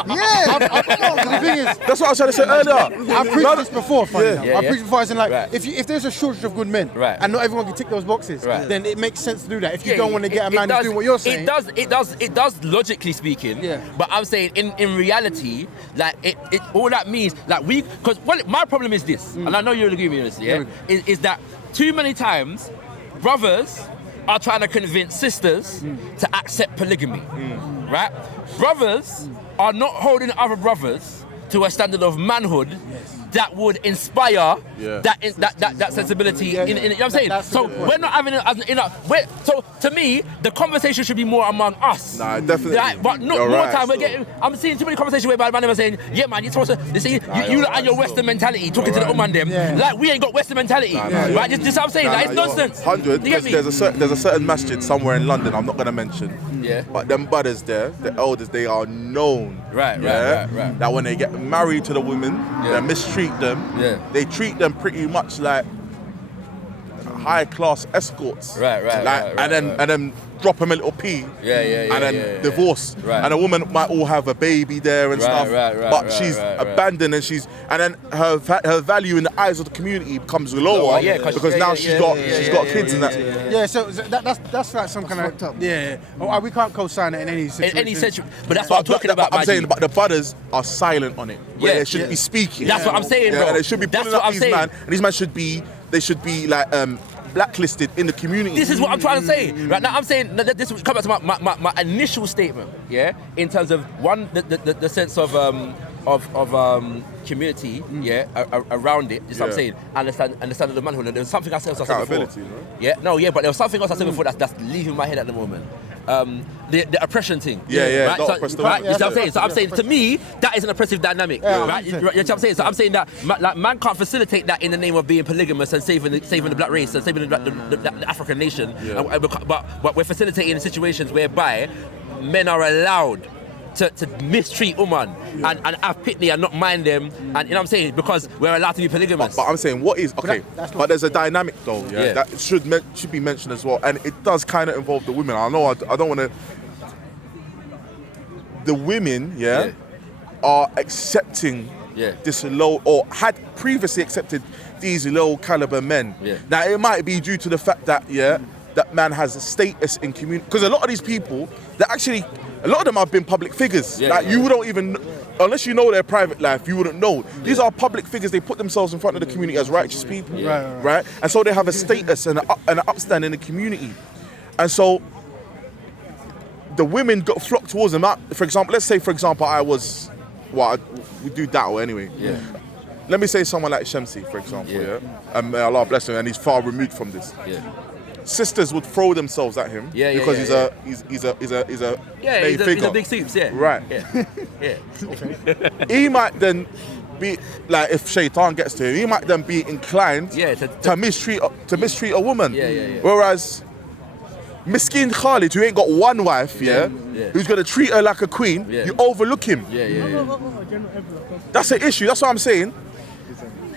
The thing is, That's what I was trying to say earlier. I've preached this before, funny enough. Yeah, I've preached before, as in like, Right. if there's a shortage of good men, and not everyone can tick those boxes, then it makes sense to do that. If you don't want to get a man who's doing what you're saying. It does logically speaking. But I'm saying in reality, like it all that means, like because my problem is this, and I know you'll agree with me on this, is that too many times, brothers are trying to convince sisters to accept polygamy, right? Brothers are not holding other brothers to a standard of manhood that would inspire that sensibility. You know what I'm saying? So we're not having it so to me, the conversation should be more among us. Nah, definitely. Like, but not You're more right, time. still. I'm seeing too many conversations where man are saying, yeah, man, you're supposed to. You see, you lot and your Western mentality talking to the woman them. Like we ain't got Western mentality, right? This what I'm saying. Like it's nonsense. 100. You get me? There's a certain masjid somewhere in London. I'm not gonna mention. Yeah. But them brothers there, the elders, they are known. Right. That when they get married to the women, they mistreat them. Yeah. They treat them pretty much like high class escorts. Right. And then drop them a little pee. And then divorce. Right. And a woman might all have a baby there and stuff. But she's abandoned and then her value in the eyes of the community becomes lower because now she's got kids and that. Yeah, so that's like some kind of we can't co-sign it in any situation. In any situation, but that's what I'm talking about. I'm saying, but the brothers are silent on it. Where they should be speaking. That's what I'm saying, bro. And they should be pulling up these men, and these men should be like blacklisted in the community. This is what I'm trying to say. Right now, I'm saying that this comes back to my initial statement. In terms of one, the sense of community, around it. This is what I'm saying. Understand the manhood. And there's something else I said before. Right? But there was something else I said before that's leaving my head at the moment. The oppression thing. Right? So, you know what I'm saying? So I'm saying, to me, that is an oppressive dynamic. Right? You know what I'm saying? So I'm saying that man can't facilitate that in the name of being polygamous and saving the black race and saving the African nation. But we're facilitating situations whereby men are allowed to mistreat women and have pity and not mind them, and you know what I'm saying, because we're allowed to be polygamous. But I'm saying, what is but there's a dynamic though, that should be mentioned as well, and it does kind of involve the women. I know I don't want to. The women, are accepting this low, or had previously accepted these low caliber men. Now it might be due to the fact that that man has a status in community, because a lot of these people, a lot of them have been public figures. You don't even, unless you know their private life, you wouldn't know. These are public figures. They put themselves in front of the community as righteous people, right? And so they have a status and an upstand in the community. And so the women got flocked towards them. For example, let's say, I was, we do that anyway. Let me say someone like Shamsi, for example, and may Allah bless him, and he's far removed from this. Sisters would throw themselves at him because he's a main figure. He's a big soups, right. He might then be like, if Shaitan gets to him, he might then be inclined to mistreat a woman. Whereas Miskin Khalid, who ain't got one wife, who's gonna treat her like a queen, you overlook him. That's an issue. That's what I'm saying.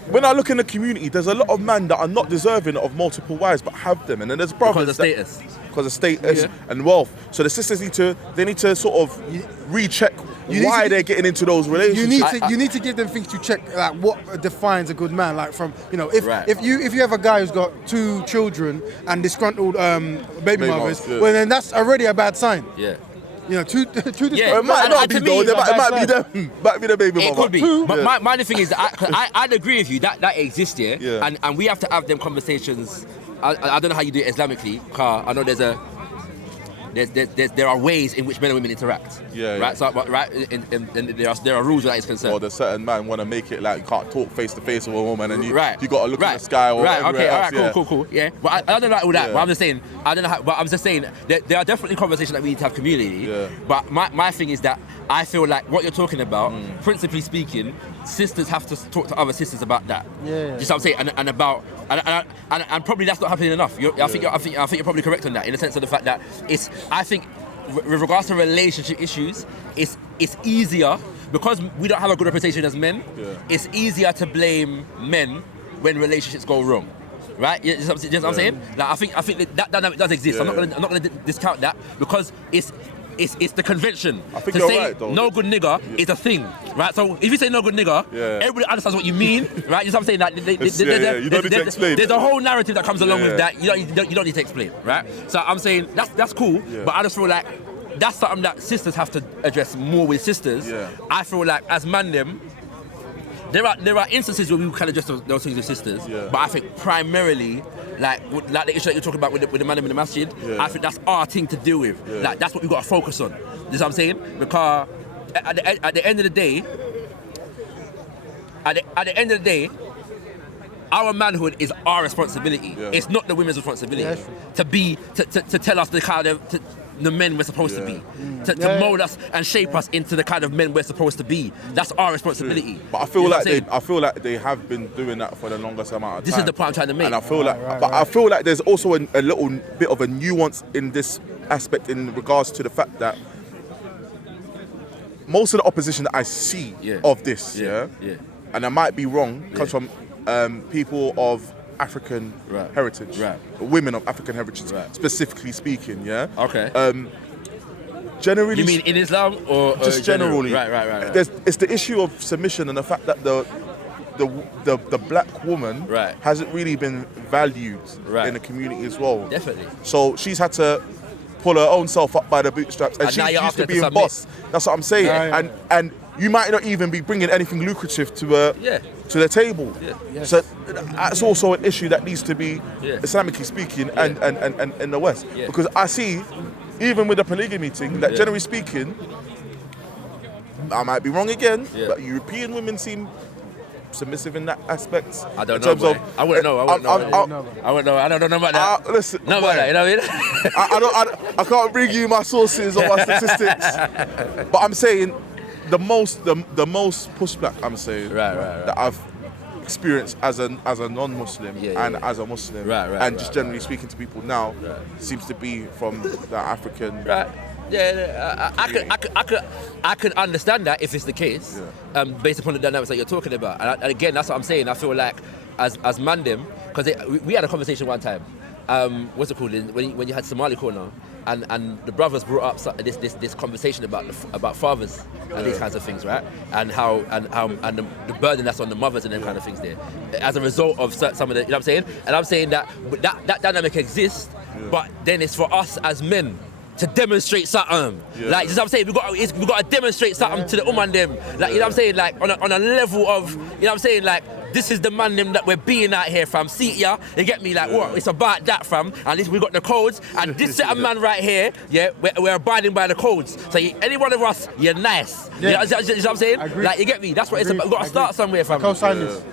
when I look in the community, there's a lot of men that are not deserving of multiple wives but have them, and then there's brothers because of status and wealth. So the sisters need to sort of recheck why they're getting into those relationships. You need to give them things to check, like what defines a good man. Like from if you have a guy who's got 2 children and disgruntled baby mothers, well then that's already a bad sign. Yeah. Two it might not be though. Might be the baby mother. It could be. But my thing is that I'd agree with you that exists here, and we have to have them conversations. I don't know how you do it Islamically, because I know there are ways in which men and women interact. Right. So, and there are rules where that is concerned. Or there's certain man want to make it like you can't talk face to face with a woman, and you got to look in the sky or okay, else. All right, cool. Yeah, but I don't like all that. But I'm just saying, I don't know how. But I'm just saying that there are definitely conversations that we need to have community. Yeah. But my thing is that I feel like what you're talking about, principally speaking, sisters have to talk to other sisters about that. Yeah. Just what I'm saying, and about and probably that's not happening enough. I think you're probably correct on that, in the sense of the fact that I think with regards to relationship issues, it's easier because we don't have a good reputation as men. Yeah. It's easier to blame men when relationships go wrong. Right? You know what I'm saying? Like, I think that dynamic does exist. I'm not gonna discount that because it's the convention. I think to you're say right, though. no good nigger is a thing, right? So if you say no good nigger, everybody understands what you mean, right? You know what I'm saying? That you don't need to explain. There's a whole narrative that comes along with that. You don't need to explain, right? So I'm saying that's cool, but I just feel like that's something that sisters have to address more with sisters. Yeah. I feel like as man them, there are instances where we kind of address those things with sisters, but I think primarily, like the issue that you're talking about with the man in the masjid, I think that's our thing to deal with. Yeah. Like that's what we've got to focus on. You know what I'm saying? Because at the end of the day, our manhood is our responsibility. Yeah. It's not the women's responsibility to tell us the kind of the men we're supposed to be, to mold us and shape us into the kind of men we're supposed to be. That's our responsibility. But I feel like they have been doing that for the longest amount of time. This is the point I'm trying to make. And I feel like there's also a little bit of a nuance in this aspect in regards to the fact that most of the opposition that I see of this, and I might be wrong, comes from people of African heritage, women of African heritage, specifically speaking, Okay. Generally, you mean in Islam or just generally? Right. It's the issue of submission and the fact that the black woman hasn't really been valued in the community as well. Definitely. So she's had to pull her own self up by the bootstraps, and she used to be a boss. That's what I'm saying. And you might not even be bringing anything lucrative to the table. So that's also an issue that needs to be, Islamically speaking, and in the West. Because I see, even with the polygamy thing, that generally speaking, I might be wrong again, but European women seem submissive in that aspect. I don't know. I wouldn't know. I don't know about that. Listen, no about that. You know what I mean? I can't bring you my sources or my statistics, but I'm saying the most pushback I'm saying that I've experienced as a non-Muslim and as a Muslim and just generally speaking to people now seems to be from the African. Yeah, I could understand that if it's the case, based upon the dynamics that you're talking about. And again, that's what I'm saying. I feel like as Mandem, because we had a conversation one time. What's it called? When you had Somali Corner, and the brothers brought up this conversation about fathers and these kinds of things, right? And how the burden that's on the mothers and them kind of things there, as a result of some of the, you know what I'm saying? And I'm saying that dynamic exists, but then it's for us as men to demonstrate something. Like, you know what I'm saying? We've got to demonstrate something to the woman them. Like, you know what I'm saying? Like, on a level of, you know what I'm saying? Like, this is the man them that we're being out here, fam. See ya? You get me? Like, what? It's about that, fam. And we got the codes. And this set of man right here, we're abiding by the codes. So any one of us, you're nice. You know what I'm saying? Like, you get me? That's what it's about. We've got to start somewhere, fam.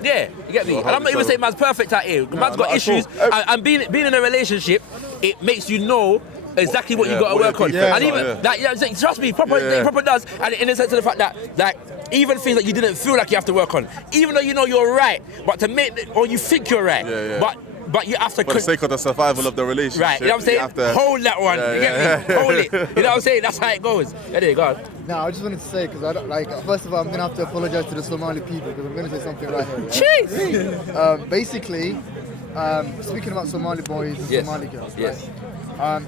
Yeah, you get me? And I'm not even saying man's perfect out here. Man's got issues. And being in a relationship, it makes you know exactly what you got to work on. And even that, trust me, proper does. And in the sense of the fact that, like, even things that you didn't feel like you have to work on, even though you know you're right, but to make or you think you're right, but you have to... For the sake of the survival of the relationship. Right, you know what I'm saying? have to, hold that one, you get me? Hold it. You know what I'm saying? That's how it goes. There you go. No, I just wanted to say, because I don't, like, first of all, I'm going to have to apologize to the Somali people, because I'm going to say something right here. Jeez! Basically, speaking about Somali boys and Somali girls, yes.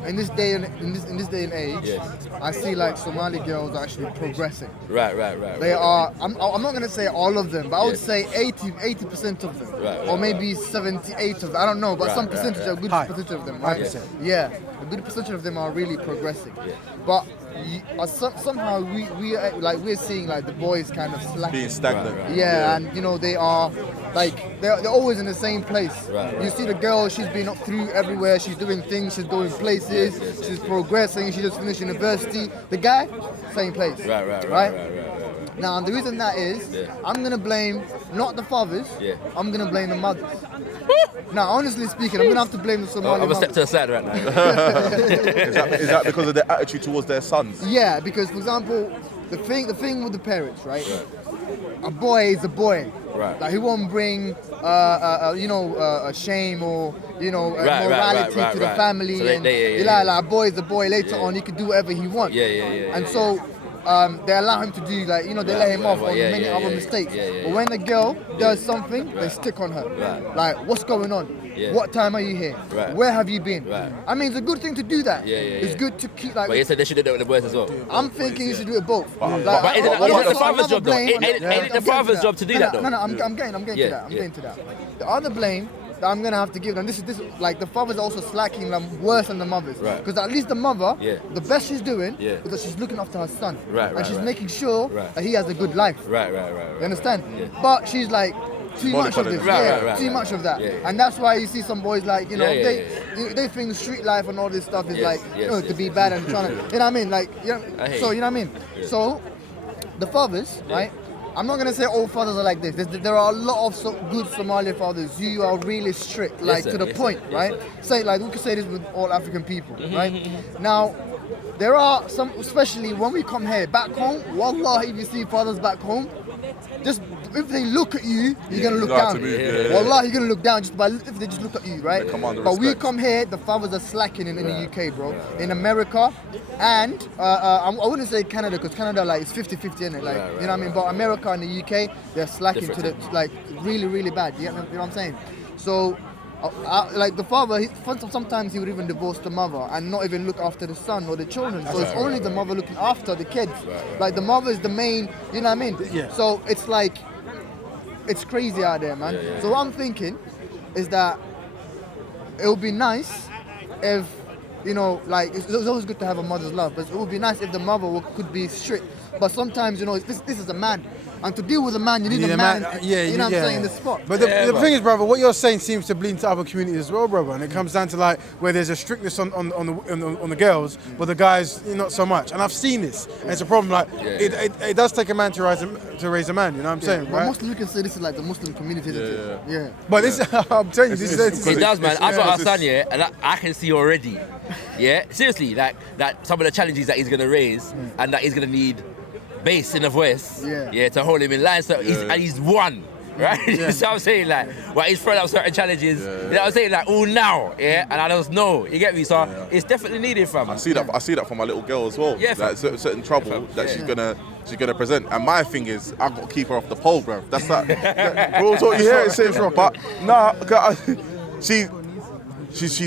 In this day and age, I see like Somali girls are actually progressing. Right. They are. I'm not gonna say all of them, but I would say 80% of them, or maybe 78 of them. I don't know, but some percentage, a good percentage of them, right? Yeah, a good percentage of them are really progressing. But somehow we're seeing like the boys kind of slacking. Being stagnant. And you know they are like they're always in the same place. You see the girl, she's been up through everywhere, she's doing things, she's going places, she's progressing, she just finished university. The guy, same place. Right. Now the reason that is, I'm gonna blame not the fathers, I'm gonna blame the mothers. Now, honestly speaking, I'm gonna have to blame the Somali I'm a step to the side right now. Is that because of their attitude towards their sons? Yeah, because for example, the thing with the parents, right? A boy is a boy. Right. Like he won't bring, a shame or morality to the family. So like a boy is a boy. Later on, he can do whatever he wants. And so. They allow him to do they let him off on many other mistakes. But when the girl does something, they stick on her. Like, what's going on? What time are you here? Where have you been? I mean, it's a good thing to do that. It's good to keep like. But you said they should do that with the boys as well. I'm thinking you should do it both. But isn't it the father's job though? Ain't it the father's job to do that though? No, I'm getting to that. I'm getting to that. The other blame that I'm gonna have to give them. This is like the fathers are also slacking them worse than the mothers. Because at least the mother, the best she's doing is that she's looking after her son. And she's making sure that he has a good life. You understand? But she's like too much of this. Too much of that. And that's why you see some boys like, they think street life and all this stuff is to be bad and trying to, you know what I mean? Like, so you know what I mean? So the fathers, right? I'm not gonna say all fathers are like this. There are a lot of good Somali fathers who are really strict, like to the point, right? Say like we could say this with all African people, right? Now, there are some, especially when we come here, back home. Wallahi, if you see fathers back home, just if they look at you, you're gonna look down. Wallahi, you're gonna look down just by if they just look at you, right? But we come here, the fathers are slacking in the UK, bro. In America, and I wouldn't say Canada, because Canada like it's 50-50 in it, like you know what I mean. But America and the UK, they're slacking to the like really, really bad. You know what I'm saying? So. Like the father, sometimes he would even divorce the mother and not even look after the son or the children. So it's only the mother looking after the kids. Like the mother is the main, you know what I mean? So it's like, it's crazy out there, man. So what I'm thinking is that it would be nice if, like it's always good to have a mother's love, but it would be nice if the mother could be strict. But sometimes, this is a man. And to deal with a man, you need a man, you know what I'm saying, in the spot. But the thing is, brother, what you're saying seems to bleed into other communities as well, brother. And it comes down to like where there's a strictness on the girls, but the guys not so much. And I've seen this. And it's a problem. Like it does take a man to raise a man. You know what I'm saying, right? Muslims, you can say this is like the Muslim community. Yeah. But this, I'm telling you, this is. It does, man. I've got a son, and I can see already. Yeah, seriously, like that some of the challenges that he's gonna raise, and that he's gonna need. Bass in the voice, to hold him in line. So he's one, right? You know what I'm saying? Like, well, he's throwing out certain challenges. You know what I'm saying? Like, now, and I just know. You get me? So it's definitely needed, fam. I see that for my little girl as well. Like certain trouble that she's gonna present. And my thing is, I've got to keep her off the pole, bro. That's that. Bro, what you hear it says wrong, but nah, she's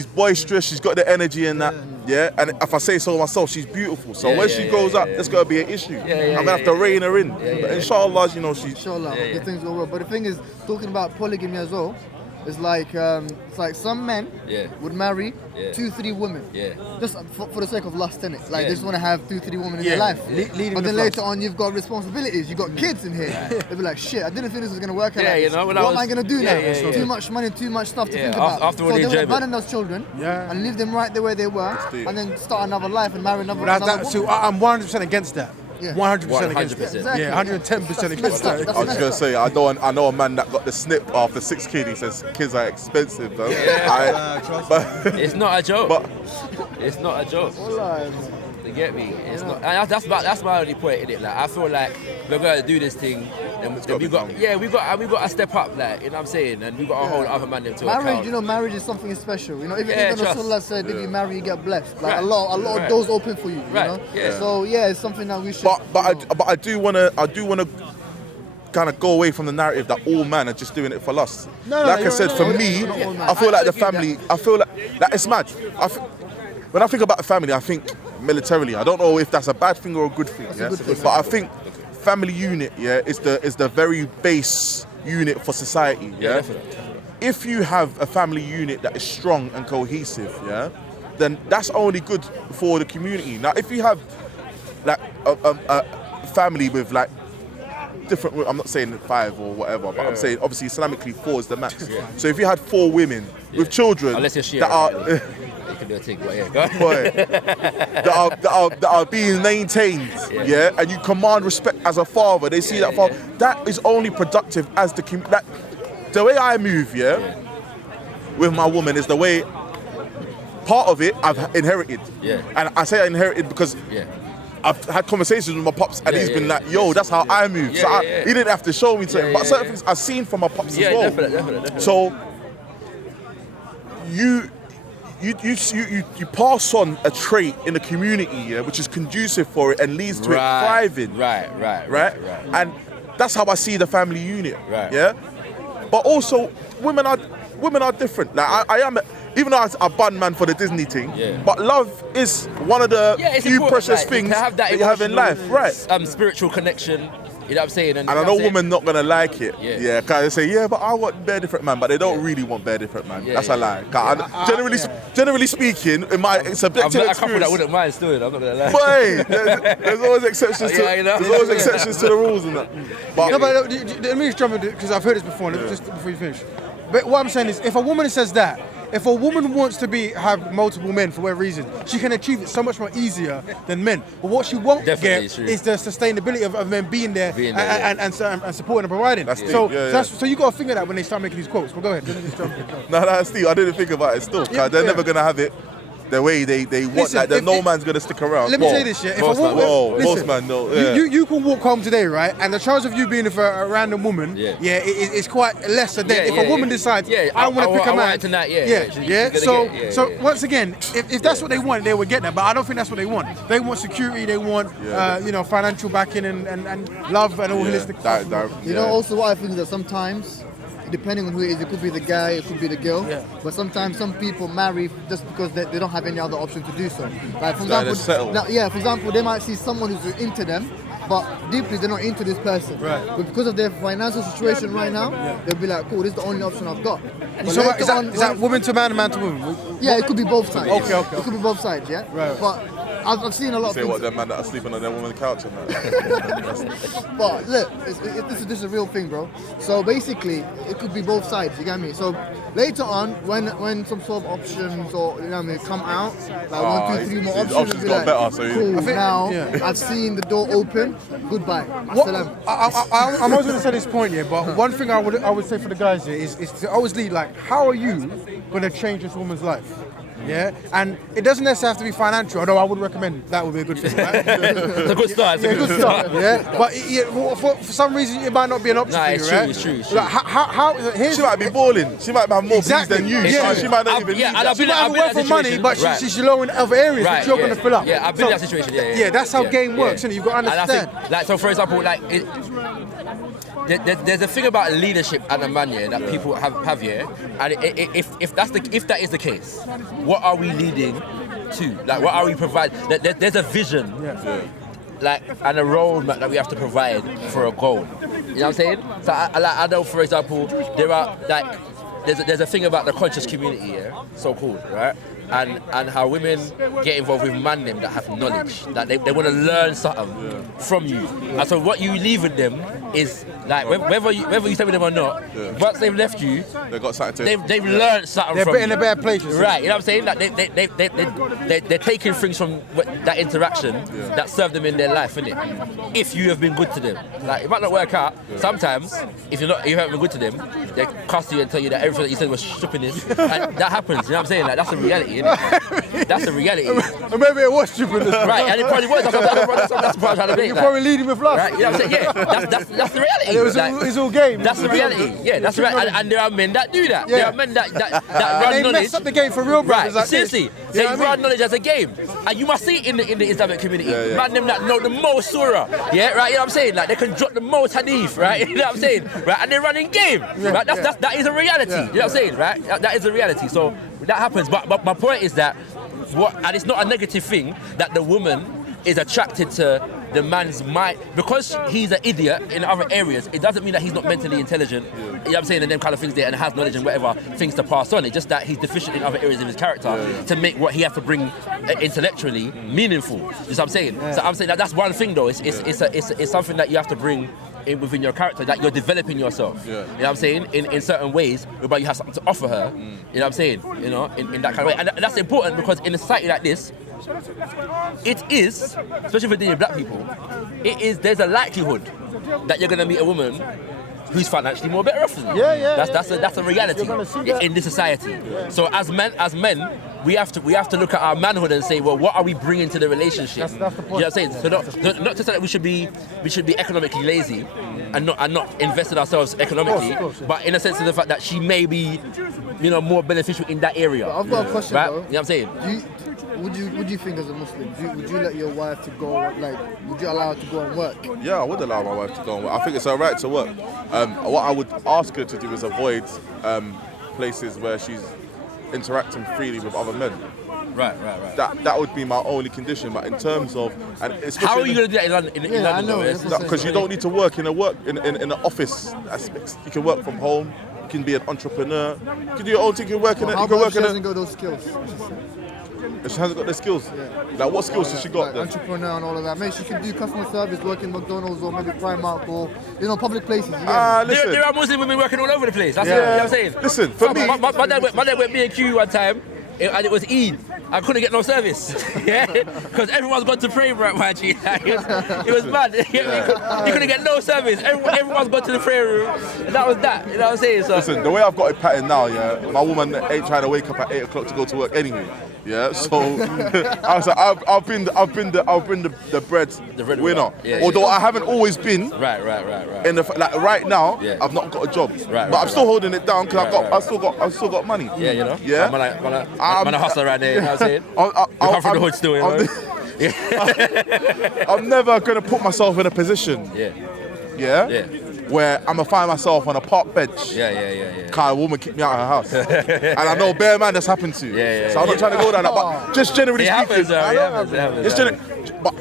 boisterous. She's got the energy and that. Yeah, and if I say so myself, she's beautiful. So when she grows up, there's gonna be an issue. I'm gonna have to rein her in. But inshallah, she's. Inshallah, the things go well. But the thing is, talking about polygamy as well, it's like some men would marry 2-3 women just for the sake of lust, innit? Like they just want to have 2-3 women in their life. But then later on, you've got responsibilities. You've got kids in here. They'll be like, shit, I didn't think this was gonna work out. What am I gonna do now? Too much money, too much stuff to think about. So they will abandon those children and leave them right the way they were, and then start another life and marry another woman. So I'm 100% against that. 100% against that. Exactly. 110% against that. I was just gonna say, I know a man that got the snip after 6 kids. He says kids are expensive, though. It's not a joke. It's not a joke. You get me? It's not, and that's my only point in it. Like I feel like we're gonna do this thing, and we got to step up. Like you know what I'm saying, and we got to hold other man to marriage. account. You know, marriage is something special. You know, even trust. Rasulullah said, if you marry, you get blessed. Like a lot of doors open for you. You know. Yeah. So it's something that we should. But I do wanna kind of go away from the narrative that all men are just doing it for lust. Like I said, for me, I feel like the family. I feel like it's mad. When I think about the family, I think militarily. I don't know if that's a bad thing or a good thing. But I think family unit, is the very base unit for society. Yeah. If you have a family unit that is strong and cohesive, then that's only good for the community. Now, if you have like a family with like different, I'm not saying 5 or whatever, but I'm saying obviously Islamically 4 is the max. So if you had 4 women with children that are that are being maintained, and you command respect as a father, they see that father. That is only productive as the way I move, with my woman is the way. Part of it I've inherited, and I say I inherited because. I've had conversations with my pops and he's been like, yo, that's how I move. So he didn't have to show me to, but certain things I've seen from my pops as well. Definitely. So you pass on a trait in the community, which is conducive for it and leads to it thriving. Right. And that's how I see the family unit. But also women are different. Like I am. Even though I ban man for the Disney thing, but love is one of the few precious things that you have in life, right? Spiritual connection, you know what I'm saying? And I know women not gonna like it, because they say, but I want bare different man, but they don't really want bare different man. That's a lie. Generally speaking, in my subjective experience, a couple that wouldn't mind still. I'm not gonna lie. But there's always exceptions to there's always exceptions to the rules and that. But let me just jump in because I've heard this before. Just before you finish, but what I'm saying is, if a woman says that. If a woman wants to have multiple men for whatever reason, she can achieve it so much more easier than men. But what she won't get is the sustainability of men being there, and supporting and providing. So you got to think of that when they start making these quotes. But go ahead. No, Steve, I didn't think about it still. They're never going to have it the way they want. Listen, no man's going to stick around. Let me say this, if a woman, most man know. You can walk home today, right? And the chance of you being with a random woman, it's quite less than if a woman decides, I want to pick a man. So once again, if that's what they want, they would get that. But I don't think that's what they want. They want security. They want financial backing and love and all holistic stuff. You know, also what I think is that sometimes, depending on who it is, it could be the guy, it could be the girl. But sometimes some people marry just because they don't have any other option to do so. Like for example, they might see someone who's into them, but deeply they're not into this person. But because of their financial situation right now, they'll be like, cool, this is the only option I've got. So is that woman to man and man to woman? Yeah, it could be both sides. Okay. It could be both sides, But I've seen a lot of things. Say what, them men that are sleeping on their woman's couch and that. But look, this is a real thing, bro. So basically, it could be both sides, you get me? So later on, when some sort of options or come out, like 1, 2, 3 more options, got like, better, so cool, now I've seen the door open, goodbye. I'm always going to say this point here, but one thing I would say for the guys here is to always lead, like, how are you going to change this woman's life? And it doesn't necessarily have to be financial, although I would recommend that would be a good thing, right? It's a good start. Good start, But for some reason, it might not be an option for you, right? It's true. Like, she might be balling. She might have more views than you. She might not even need that. She might have worth for money, but she's low in other areas that you're going to fill up. Yeah, I've been in that situation, that's how game works, isn't it? You've got to understand. And I think, so for example, there's a thing about leadership and a man that people have here, and if that is the case, what are we leading to? Like, what are we providing? There's a vision, like, and a roadmap that we have to provide for a goal. You know what I'm saying? So I know, for example, there are there's a thing about the conscious community, so called, right? And how women get involved with men that have knowledge, that they want to learn something from you. And so what you leave with them is, like, whether you stay with them or not, once they've left you, they've got something to they've learned something from you. They're in a better place. Right, you know what I'm saying? Like they're taking things from that interaction that serve them in their life, innit? If you have been good to them. Like, it might not work out. Sometimes, if you haven't been good to them, they cuss you and tell you that everything that you said was stupid. And that happens, you know what I'm saying? Like, that's the reality. innit? That's the reality. Maybe it was stupid. Right, and it probably was. That's what I'm trying to make. You're probably leading with love. Right, you know what I'm saying? Yeah, that's the reality. It's all game. That's the reality. Yeah, that's right. And there are men that do that. There are men that run knowledge. Mess up the game for real brothers. Right, seriously. They run knowledge as a game. And you must see it in the Islamic community. Man, them that know the most surah. Yeah, right, you know what I'm saying? Like, they can drop the most hadith, right? You know what I'm saying? Right, and they're running game. Right, that is a reality. You know what I'm saying? Right? That is a reality. So that happens. But my point is that, and it's not a negative thing, that the woman is attracted to the man's mind. Because he's an idiot in other areas, it doesn't mean that he's not mentally intelligent, you know what I'm saying, and them kind of things there, and has knowledge and whatever things to pass on. It's just that he's deficient in other areas of his character to make what he has to bring intellectually meaningful. You know what I'm saying? So I'm saying that that's one thing though. It's something that you have to bring within your character, that you're developing yourself. You know what I'm saying? In certain ways, whereby you have something to offer her. You know what I'm saying? You know, in that kind of way. And that's important because in a society like this, it is, especially for dealing with black people, there's a likelihood that you're gonna meet a woman who's financially more better off than you. That's a reality in this society. So as men, we have to look at our manhood and say, well, what are we bringing to the relationship? That's the point. You know what I'm saying? So not to say that we should be economically lazy and not invest in ourselves economically, of course. but in a sense of the fact that she may be, more beneficial in that area. But I've got a question, right? though. You know what I'm saying? Would you think as a Muslim, would you let your wife to go, would you allow her to go and work? Yeah, I would allow my wife to go and work. I think it's her right to work. What I would ask her to do is avoid places where she's interacting freely with other men. Right. That would be my only condition. But in terms of, and especially how are you going to do that in London? I know. Because you don't need to work in an office aspect. You can work from home. You can be an entrepreneur. You can do your own thing. You can work in it. How about she hasn't got those skills? She hasn't got the skills. Like, what skills has she got? Like entrepreneur and all of that. Maybe she can do customer service, work in McDonald's or maybe Primark or public places. Listen. There are Muslim women working all over the place. That's what I'm saying. Listen, for me, my dad went B&Q one time. And it was Eid. I couldn't get no service. Because everyone's gone to pray, bro. It was mad. You couldn't get no service. Everyone's gone to the prayer room. And that was that. You know what I'm saying? So listen, the way I've got it patterned now, my woman ain't trying to wake up at 8 o'clock to go to work anyway. Yeah, so I was like, I've been the bread winner. Although I haven't always been. Right. In right now, I've not got a job. But I'm still holding it down because I've still got money. Yeah. I'm a hustler right there. You know what I'm saying? You come from the hood still, you know. I'm never gonna put myself in a position. Where I'm gonna find myself on a park bench. Cause a woman kicked me out of her house. And I know bare man that's happened to. So I'm not trying to go down that, but just generally speaking. It happens. But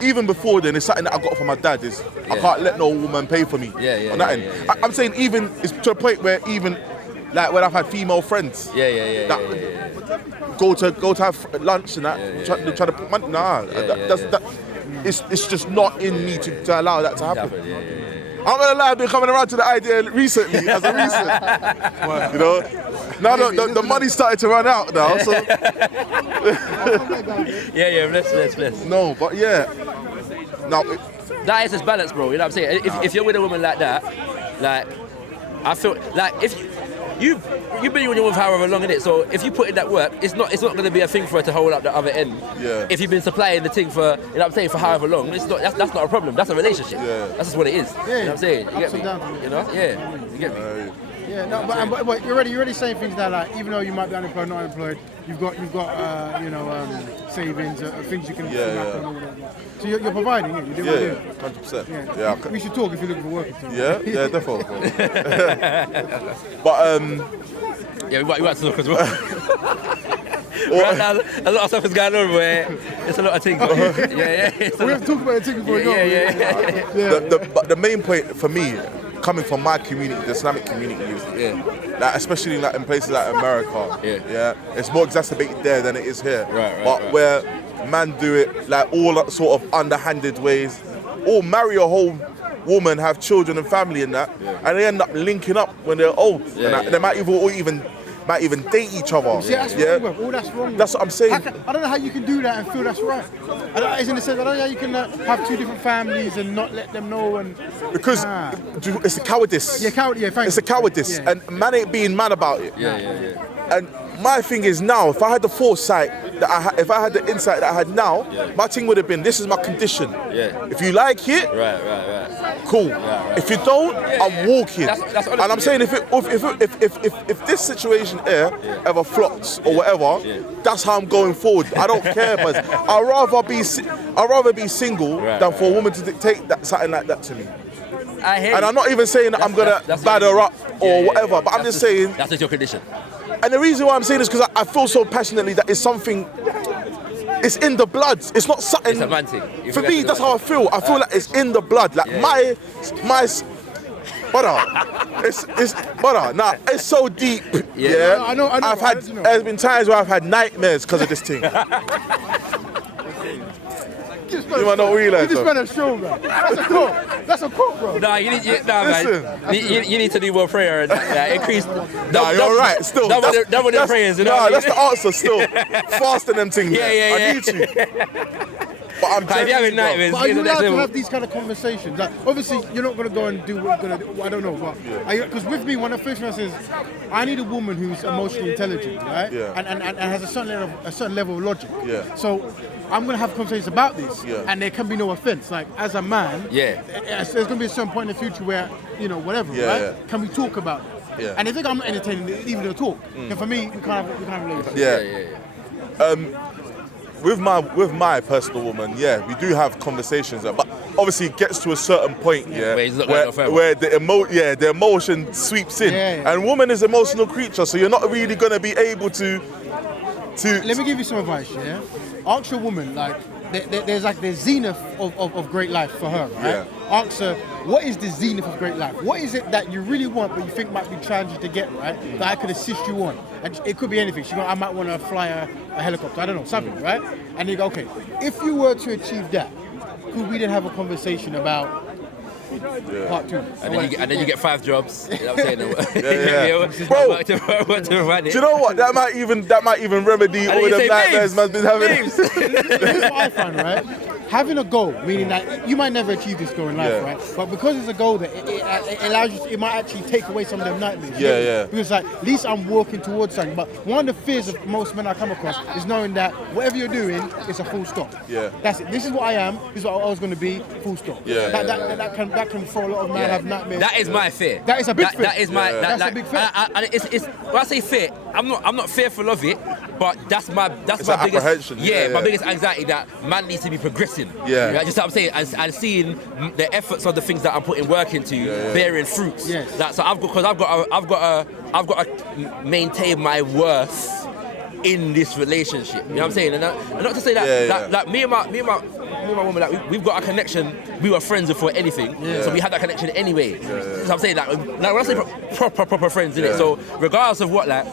even before then, it's something that I got from my dad is I can't let no woman pay for me. On that end. I'm saying even it's to a point where even like when I've had female friends. Go to have lunch and that. Try to put money. It's just not in me to allow that to happen. I'm gonna lie, I've been coming around to the idea recently, now the money started to run out now, so bless. No, but that is his balance, bro. You know what I'm saying? If you're with a woman like that, like I feel like if you've been with your woman for however long in it, so if you put in that work, it's not going to be a thing for her to hold up the other end. If you've been supplying the thing for, you know what I'm saying, for however long, that's not a problem. That's a relationship. That's just what it is. You know what I'm saying? You get me? You know? You get me? But you're already saying things that, like, even though you might be unemployed, not unemployed, you've got savings, things you can. So you're providing it. You're doing it. 100%. We should talk if you're looking for work. Definitely. But we want to talk as well. Right now, a lot of stuff is going on where it's a lot of things. We have to talk about it before we go. But the main point for me, coming from my community, the Islamic community, is like, especially like in places like America, it's more exacerbated there than it is here. Where man do it like all sort of underhanded ways, or marry a whole woman, have children and family and that, and they end up linking up when they're old. They might even date each other. That's wrong, bro. All that's wrong. That's what I'm saying. I don't know how you can do that and feel that's right. I don't know how you can have two different families and not let them know. Because it's a cowardice. Thanks. It's a cowardice, and man ain't being man about it. Yeah. And my thing is now, if I had the foresight if I had the insight that I had now, my thing would have been, this is my condition. If you like it, cool. If you don't, I'm walking. That's and I'm saying if this situation here ever flops or whatever, that's how I'm going forward. I don't care, but I'd rather be single than for a woman to dictate something like that to me. And I'm not even saying that I'm gonna bad her up or whatever, but I'm just saying that's just your condition. And the reason why I'm saying this is because I feel so passionately that it's something. It's in the blood. It's not something. It's a man thing. For me, that's how I feel. I feel like it's in the blood. Like my brother, it's brother. Nah, it's so deep. Yeah. I know. There's been times where I've had nightmares because of this thing. You might not realize. You just spent a show, man. That's a quote, bro. Nah, man. You need to do more prayer and increase. Nah, you're right. Still, double the prayers. You know nah, that's the answer. Still, faster them things. Yeah. I need you. But I'm If you're having nightmares, But are you allowed to have these kind of conversations? Like, obviously, you're not going to go and do what you're going to do. I don't know. But because with me, when the first one says, I need a woman who's emotionally intelligent, right? Yeah. And has a certain level of logic. Yeah. So I'm going to have conversations about this. Yeah. And there can be no offense. Like, as a man, there's going to be a certain point in the future where, whatever, right? Yeah. Can we talk about it? Yeah. And they think I'm not entertaining even the talk. And for me, we can't relate. With my personal woman, we do have conversations, but obviously it gets to a certain point, where the emotion sweeps in, and woman is an emotional creature, so you're not really gonna be able to. Let me give you some advice. Ask your woman, like, there's like the zenith of great life for her, right? Ask her, what is the zenith of great life? What is it that you really want but you think might be challenging to get, right? That I could assist you on. And it could be anything. I might want to fly a helicopter, I don't know, something, right? And you go, okay, if you were to achieve that, could we then have a conversation about part 2? And then you get 5 jobs. You know what I'm saying? Bro, do you know what? That might even remedy all the nightmares man's been having. Here's what I find, right? Having a goal, meaning that you might never achieve this goal in life, right? But because it's a goal that it allows you, it might actually take away some of them nightmares. Because like, at least I'm working towards something. But one of the fears of most men I come across is knowing that whatever you're doing is a full stop. That's it. This is what I am. This is what I was going to be. Full stop. That can throw a lot of men have nightmares. That is my fear. That is a big fear. That is my. That's a big fear. And it's when I say fear, I'm not fearful of it, but that's my biggest apprehension. My biggest anxiety, that man needs to be progressing. Just what I'm saying, and seeing the efforts of the things that I'm putting work into bearing fruits. So I've got to maintain my worth in this relationship. You know what I'm saying? And not to say that like me and my woman, like, we've got a connection. We were friends before anything, so we had that connection anyway. So I'm saying like when I say proper friends, innit? So regardless of what, like,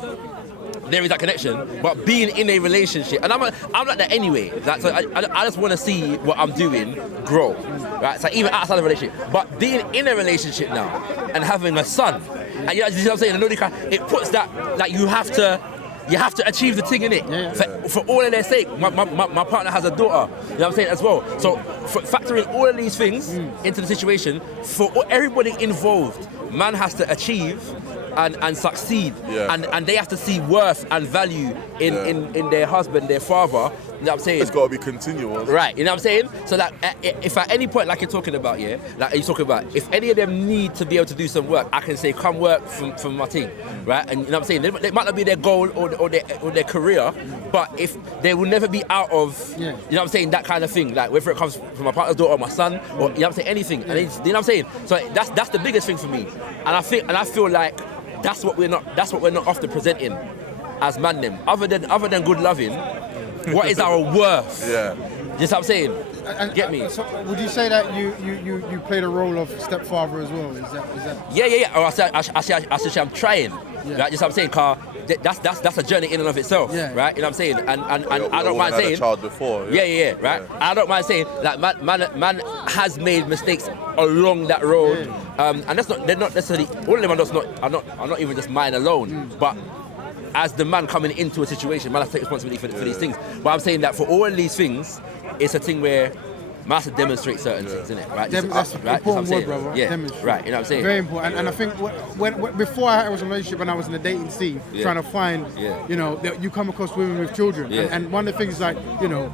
there is that connection, but being in a relationship, and I'm like that anyway. Like, so I just want to see what I'm doing grow, right? So even outside of a relationship, but being in a relationship now and having a son, and you know what I'm saying? It puts that, like, you have to achieve the thing, innit? For all of their sake. My partner has a daughter, you know what I'm saying, as well. So factoring all of these things into the situation, for everybody involved, man has to achieve and succeed, and they have to see worth and value in their husband, their father. You know what I'm saying? It's got to be continuous. Right, you know what I'm saying? So that if at any point, like you're talking about, if any of them need to be able to do some work, I can say, come work from my team, right? And you know what I'm saying? It might not be their goal or their career, but if they will never be out of, you know what I'm saying, that kind of thing, like whether it comes from my partner's daughter or my son, or, you know what I'm saying, anything. And you know what I'm saying? So that's the biggest thing for me. And I feel like that's what we're not often presenting as man them. Other than good loving, what is our worth? Just what I'm saying. Get me? So would you say that you played a role of stepfather as well? Is that? Yeah. Or I say I'm trying. Right? Just what I'm saying, car. That's a journey in and of itself, right? You know what I'm saying? And I don't mind saying. A child before. Right. Yeah. I don't mind saying that man has made mistakes along that road, and they're not necessarily all of them are not even just mine alone, but as the man coming into a situation, man has to take responsibility for these things. But I'm saying that for all of these things, it's a thing where Man has to demonstrate certain things, isn't it? Right? That's an important word, brother. Yeah, demonstrate. right. You know what I'm saying? Very important. And I think when before I was in a relationship, when I was in the dating scene, trying to find, you know, that you come across women with children, and one of the things like, you know,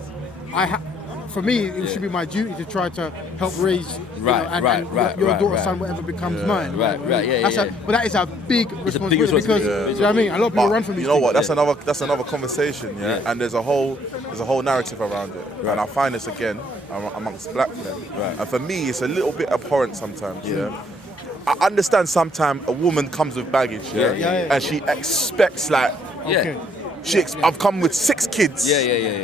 for me, it should be my duty to try to help raise your daughter, son, whatever becomes mine. Right. But that is a big responsibility because, you know what I mean? A lot of people run from these You know what? things. That's another conversation, and there's a whole narrative around it, and I find this again amongst black men. And for me, it's a little bit abhorrent sometimes. I understand sometimes a woman comes with baggage, and she expects like. I've come with 6 kids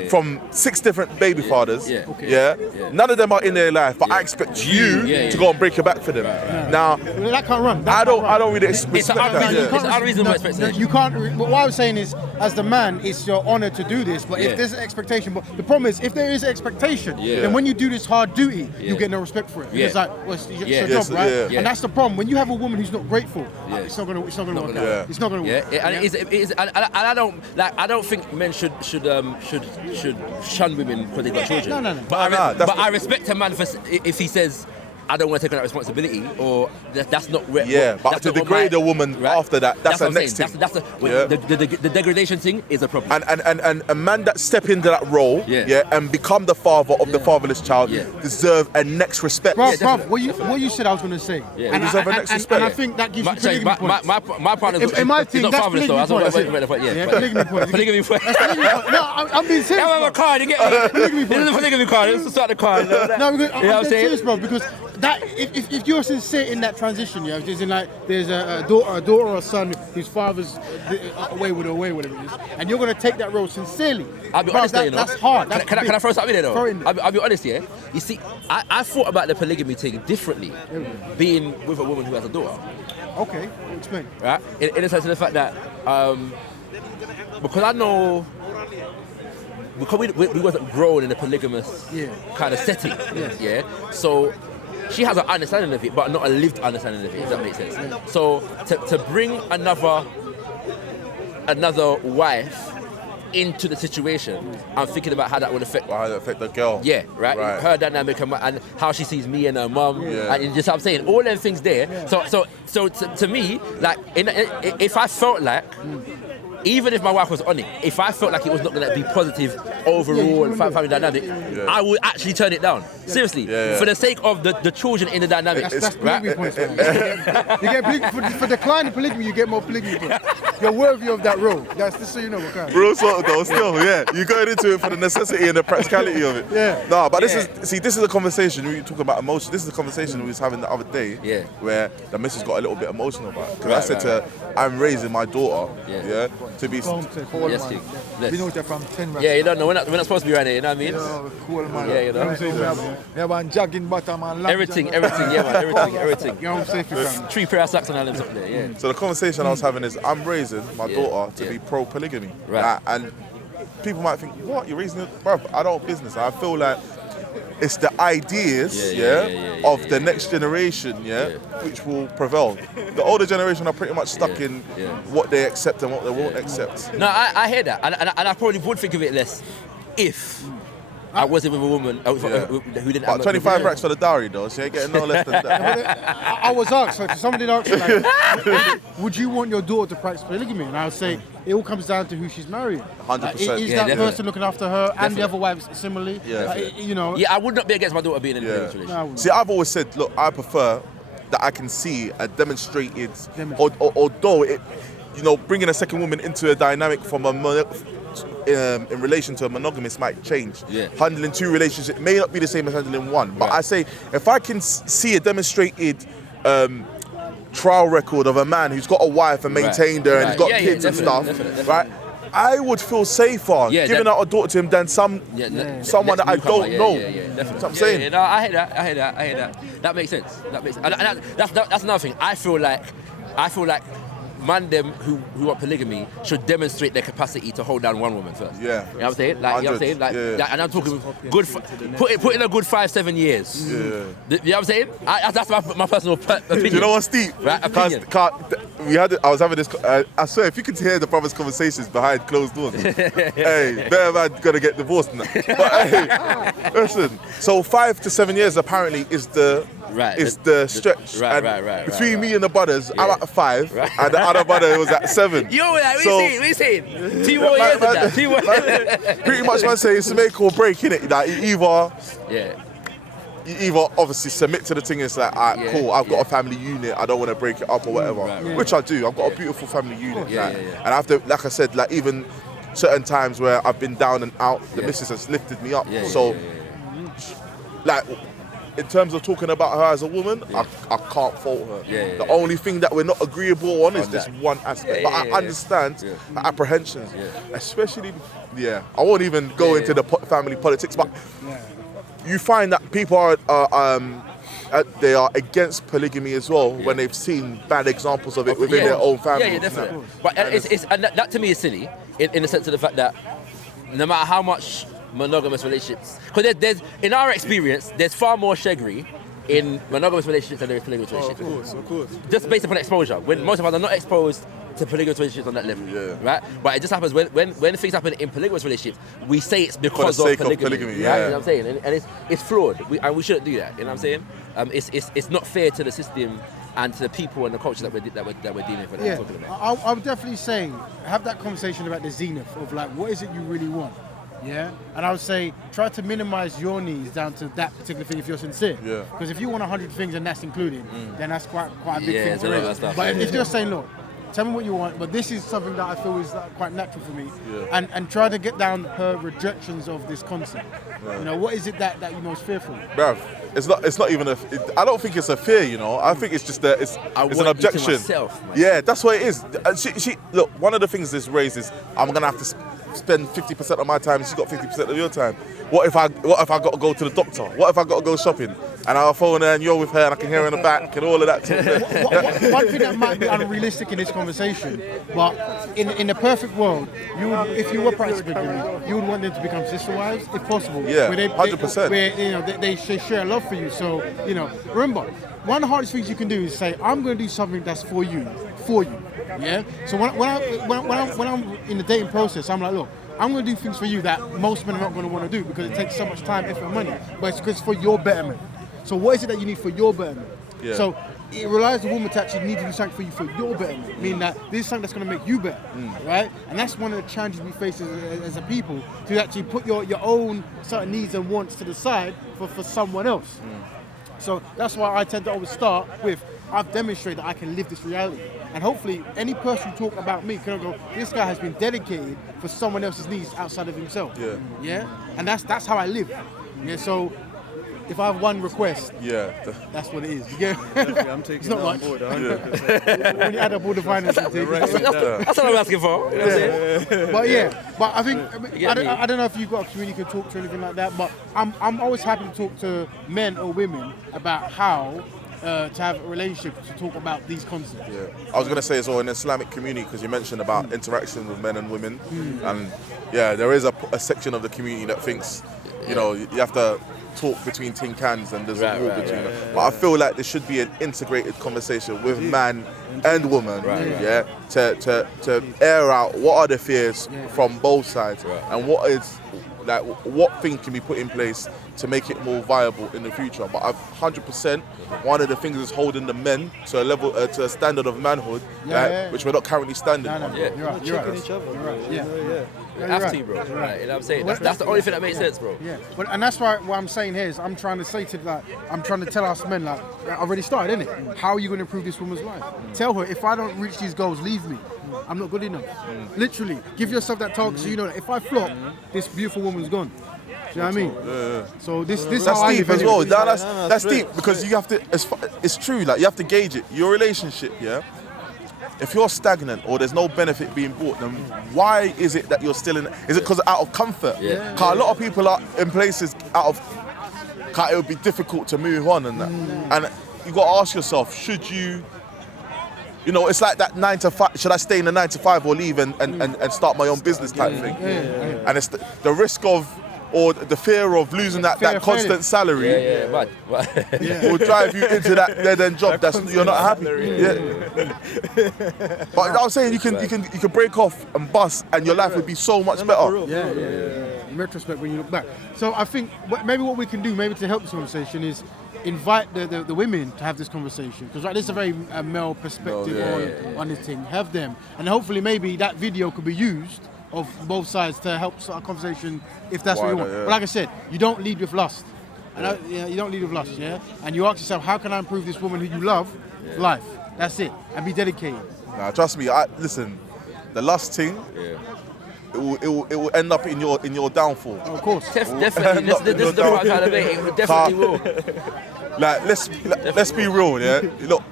from 6 different baby fathers. None of them are in their life, but I expect you to go and break your back for them. Now, that can't run. I don't really respect It's an unreasonable expectation. You can't. What I'm saying is, as the man, it's your honor to do this. But if there's an expectation, but the problem is, if there is expectation, then when you do this hard duty, you get no respect for it. It's like, well, it's your job, right? And that's the problem. When you have a woman who's not grateful, it's not gonna work out. It's not gonna work. And I don't think men should shun women because they got children. No. But I respect a man if he says, I don't want to take on that responsibility, or that's not where. But to degrade a woman after that's the next thing. The degradation thing is a problem. And a man that step into that role, and become the father of the fatherless child, deserve a next respect. Bruv, what you said I was going to say. And deserve a next respect. And I think that gives you polygamy points. My partner's in my thing, not that's fatherless though. polygamy points. Polygamy points. Polygamy points. No, I'm being serious. I have a card. You get it. Polygamy points. This is a polygamy card. This is start the card. No, because I'm being serious, bro. Because that if you're sincere in that transition, as in like there's a daughter or a son whose father's away with whatever it is, and you're gonna take that role sincerely. I'll be honest, you know. That's hard. Can I throw something in there though? Throw it in there. I'll be honest, yeah. You see, I thought about the polygamy thing differently, being with a woman who has a daughter. Okay, explain. Right, in the sense of the fact that because I know. Because we wasn't grown in a polygamous kind of setting, so she has an understanding of it, but not a lived understanding of it, if that makes sense. So to bring another wife into the situation, I'm thinking about how that would affect the girl. Yeah, right. Her dynamic and how she sees me and her mum, and just I'm saying all them things there. So to me, like if I felt like. Even if my wife was on it, if I felt like it was not going to be positive overall and family dynamic, I would actually turn it down. Seriously, for the sake of the children in the dynamic. That's polygamy points, man. You get for declining polygamy, you get more polygamy points. You're worthy of that role. That's just so you know what kind. Real sort of though, still, you're going into it for the necessity and the practicality of it. No, but this is a conversation. We talk about emotion. This is a conversation we was having the other day, where the missus got a little bit emotional about it. Because I said to her, I'm raising my daughter, to be. Yes, King. We know that from 10 racks. Yeah, you don't know. We're not supposed to be right here, you know what I mean? Cool, man. Yeah, you know. We have one jogging bottom and everything, yeah, man, everything. You know what I'm saying? 3 pair of socks and all them up there, yeah. So the conversation I was having is, I'm raising my daughter to be pro-polygamy. Right. And people might think, what, you're raising it? Bro, I don't business. I feel like it's the ideas, of the next generation, which will prevail. The older generation are pretty much stuck in what they accept and what they won't accept. No, I hear that, and I probably would think of it less if I wasn't with a woman who didn't have 25 racks for the dowry though, so you ain't getting no less than that. I was asked, so somebody asked me, like, would you want your daughter to practice polygamy? And I would say, it all comes down to who she's marrying. 100%. Is that person looking after her and the other wives similarly? You know. Yeah, I would not be against my daughter being in a relationship. No, see, I've always said, look, I prefer that I can see a demonstrated, although it, bringing a second woman into a dynamic from in relation to a monogamous might change. Handling 2 relationships may not be the same as handling 1. But I say, if I can see a demonstrated trial record of a man who's got a wife and maintained her and he's got kids and stuff, right? I would feel safer giving out a daughter to him than someone that I don't know. That's what I'm saying. No, I hear that. That makes sense. And that's another thing. I feel like man them who want polygamy should demonstrate their capacity to hold down one woman first. Yeah. You know what I'm saying? Like, you know what I'm saying? Like, yeah. And I'm talking put in a good 5-7 years. Yeah. You know what I'm saying? That's my personal opinion. Do you know what's deep? Right, opinion. I was having this. I swear, if you could hear the brothers' conversations behind closed doors, hey, better man gonna get divorced now. But hey, listen. So 5 to 7 years apparently is the stretch. Right. Between me and the brothers, I'm at 5, and the other brother was at 7. Yo, like, we seen 2 more years of that. 2 more. Pretty much, man, say it's make or break, innit? Like you either obviously submit to the thing. It's like, alright, cool. I've got a family unit. I don't want to break it up or whatever, which I do. I've got a beautiful family unit, and I have to, like I said, like even certain times where I've been down and out, the missus has lifted me up. Like, in terms of talking about her as a woman, I can't fault her. The only thing that we're not agreeable on is this one aspect. But I understand the apprehensions, especially. I won't even go into the family politics, but you find that people are they are against polygamy as well when they've seen bad examples of it within their own family. Yeah, definitely. But and that to me is silly in the sense of the fact that no matter how much monogamous relationships, because there's in our experience there's far more shaggery in monogamous relationships than there is polygamous relationships. Of course. Just based upon exposure. When most of us are not exposed to polygamous relationships on that level, right? But it just happens when things happen in polygamous relationships, we say it's because of polygamy. Right? You know what I'm saying? And it's flawed. We shouldn't do that. You know what I'm saying? It's not fair to the system and to the people and the culture that we're dealing with. Yeah, I would definitely say have that conversation about the zenith of like what is it you really want. Yeah, and I would say try to minimize your needs down to that particular thing if you're sincere. Yeah. Because if you want 100 things and that's included, then that's quite a big thing to raise. But if you're saying, look, tell me what you want, but this is something that I feel is quite natural for me, and try to get down her rejections of this concept. You know, what is it that you're most fearful? Bruv, it's not even I don't think it's a fear, you know. I think it's just that it's an objection. Myself, yeah, that's what it is. She look, one of the things this raises, I'm gonna have to spend 50% of my time, she's got 50% of your time. What if I got to go to the doctor? What if I got to go shopping? And I'll phone her and you're with her and I can hear her in the back and all of that. One thing that might be unrealistic in this conversation, but in the perfect world, if you were practicing polygamy, you would want them to become sister wives, if possible. Yeah, where 100%. Where they share love for you. So, you know, remember, one of the hardest things you can do is say, I'm going to do something that's for you. Yeah. So when I'm in the dating process, I'm like, look, I'm going to do things for you that most men are not going to want to do because it takes so much time, effort, and money. But it's because for your betterment. So what is it that you need for your betterment? Yeah. So it relies on the woman to actually need to do something for you for your betterment. Meaning that this is something that's going to make you better, right? And that's one of the challenges we face as a people, to actually put your own certain needs and wants to the side for someone else. So that's why I tend to always start with, I've demonstrated that I can live this reality. And hopefully any person who talk about me can go, this guy has been dedicated for someone else's needs outside of himself. Yeah? And that's how I live. Yeah, so if I have one request, that's what it is. You get I'm taking it's not that on much. board, 100%. When you add up all the finances, that's what I'm asking for. You know what I'm saying? But I think I don't know if you've got a community you can talk to or anything like that. But I'm always happy to talk to men or women about how to have a relationship, to talk about these concepts. Yeah, I was going to say as well, in the Islamic community, because you mentioned about interaction with men and women, and there is a section of the community that thinks, you know, you have to talk between tin cans and there's a wall between them. But I feel like there should be an integrated conversation with man and woman, to air out what are the fears from both sides and what thing can be put in place to make it more viable in the future. But 100%, one of the things is holding the men to a level, to a standard of manhood, which we're not currently standing on. You're right. You're right. You have to, bro. Right. You know what I'm saying? That's the only thing that makes sense, bro. Yeah. And that's why what I'm saying here is I'm trying to say to I'm trying to tell us men, like, I already started, innit? How are you going to improve this woman's life? Tell her, if I don't reach these goals, leave me. I'm not good enough. Literally, give yourself that talk so you know that if I flop, this beautiful woman's gone. Do you know what I mean? Yeah. So this that's deep as well. That's deep because you have to. It's true. Like you have to gauge it. Your relationship, if you're stagnant or there's no benefit being brought, then why is it that you're still in? Is it because out of comfort? Because a lot of people are in places it would be difficult to move on and that. And you got to ask yourself, should you You know, it's like that 9 to 5. Should I stay in the 9 to 5 or leave and start my own business type thing? And it's the risk of, or the fear of losing that constant salary will drive you into that dead-end job you're not happy. But I was saying you can break off and bust and your life would be so much better. In retrospect, when you look back. So I think maybe what we can do, maybe to help this conversation, is invite the women to have this conversation, because this is a very male perspective on this thing. Have them, and hopefully maybe that video could be used of both sides to help start a conversation if that's what you want. But like I said, you don't lead with lust. You don't lead with lust, and you ask yourself, how can I improve this woman who you love life? That's it, and be dedicated. Nah, trust me. Listen, the lust thing. It will end up in your downfall. Of course, definitely. This is the part kind of it. It definitely will. Like let's be real, Look,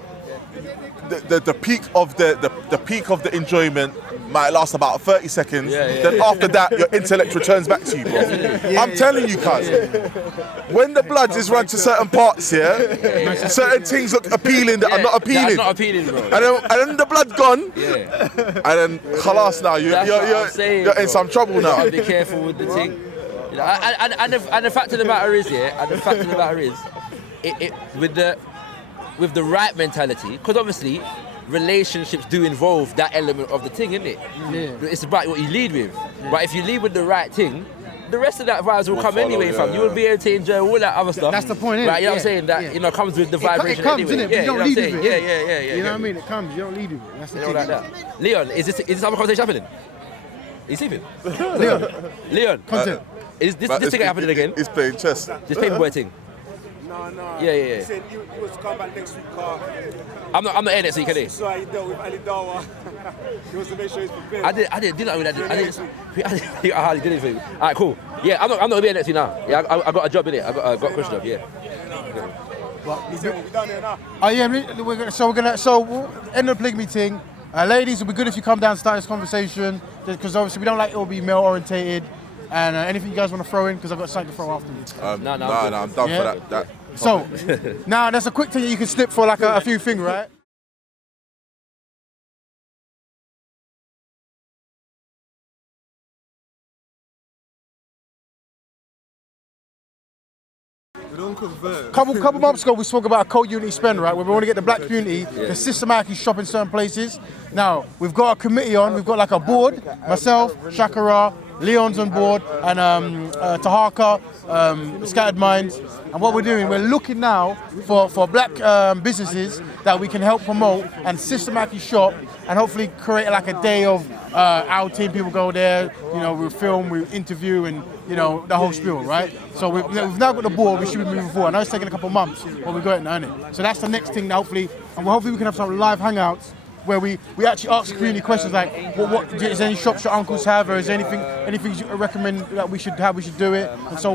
the peak of the enjoyment might last about 30 seconds. Then after that, your intellect returns back to you, bro. I'm telling you, cuz. When the blood is run to certain parts, certain things look appealing that are not appealing. Not appealing, bro. And then the blood gone. And then khalas now, you're in some trouble now. Be careful with the thing. You know, and the fact of the matter is, with the right mentality, because obviously relationships do involve that element of the thing, isn't it? It's about what you lead with. But if you lead with the right thing, the rest of that vibes will come anyway, fam. You will be able to enjoy all that other stuff. That's the point, right? You know what I'm saying? That comes with the vibration. It comes, anyway. innit? You don't lead with it. Yeah. You know what I mean? It comes. You don't lead with it. That's the thing. Like that. Leon, is this other conversation happening? Are you sleeping? Leon. Content. Is this thing happening again? He's playing chess. This paperboy thing. No. Yeah. He said he was to come back next week. I'm not here next week, is So he dealt with Ali Dawa. He wants to make sure he's prepared. I didn't I hardly did anything. Alright, cool. Yeah, I'm not gonna be here next week now. Yeah, I got a job in it. I got a question job. Yeah. He said we're done here now. Oh yeah, we'll end the polygamy thing. Ladies, it'll be good if you come down and start this conversation, because obviously we don't like it will be male orientated. And anything you guys want to throw in, because I've got something to throw afterwards. No, I'm done for that. So, now that's a quick thing that you can snip for like a few things, right? We don't convert. Couple months ago, we spoke about a co-unity spend, right? Where we want to get the black community to systematically shop in certain places. Now, we've got a committee on. We've got like a board. Myself, Shaka, Leon's on board, and Tahaka, Scattered Minds. And what we're doing, we're looking now for black businesses that we can help promote and systematically shop, and hopefully create like a day of outing. People go there, we film, we interview, and the whole spiel, right? So we've now got the board. We should be moving forward. I know it's taking a couple of months, but we got it now, innit? So that's the next thing, hopefully, and hopefully we can have some live hangouts where we actually ask the community questions like, what is there any shops your uncles have, or is there anything you recommend that we should have? We should do it, and so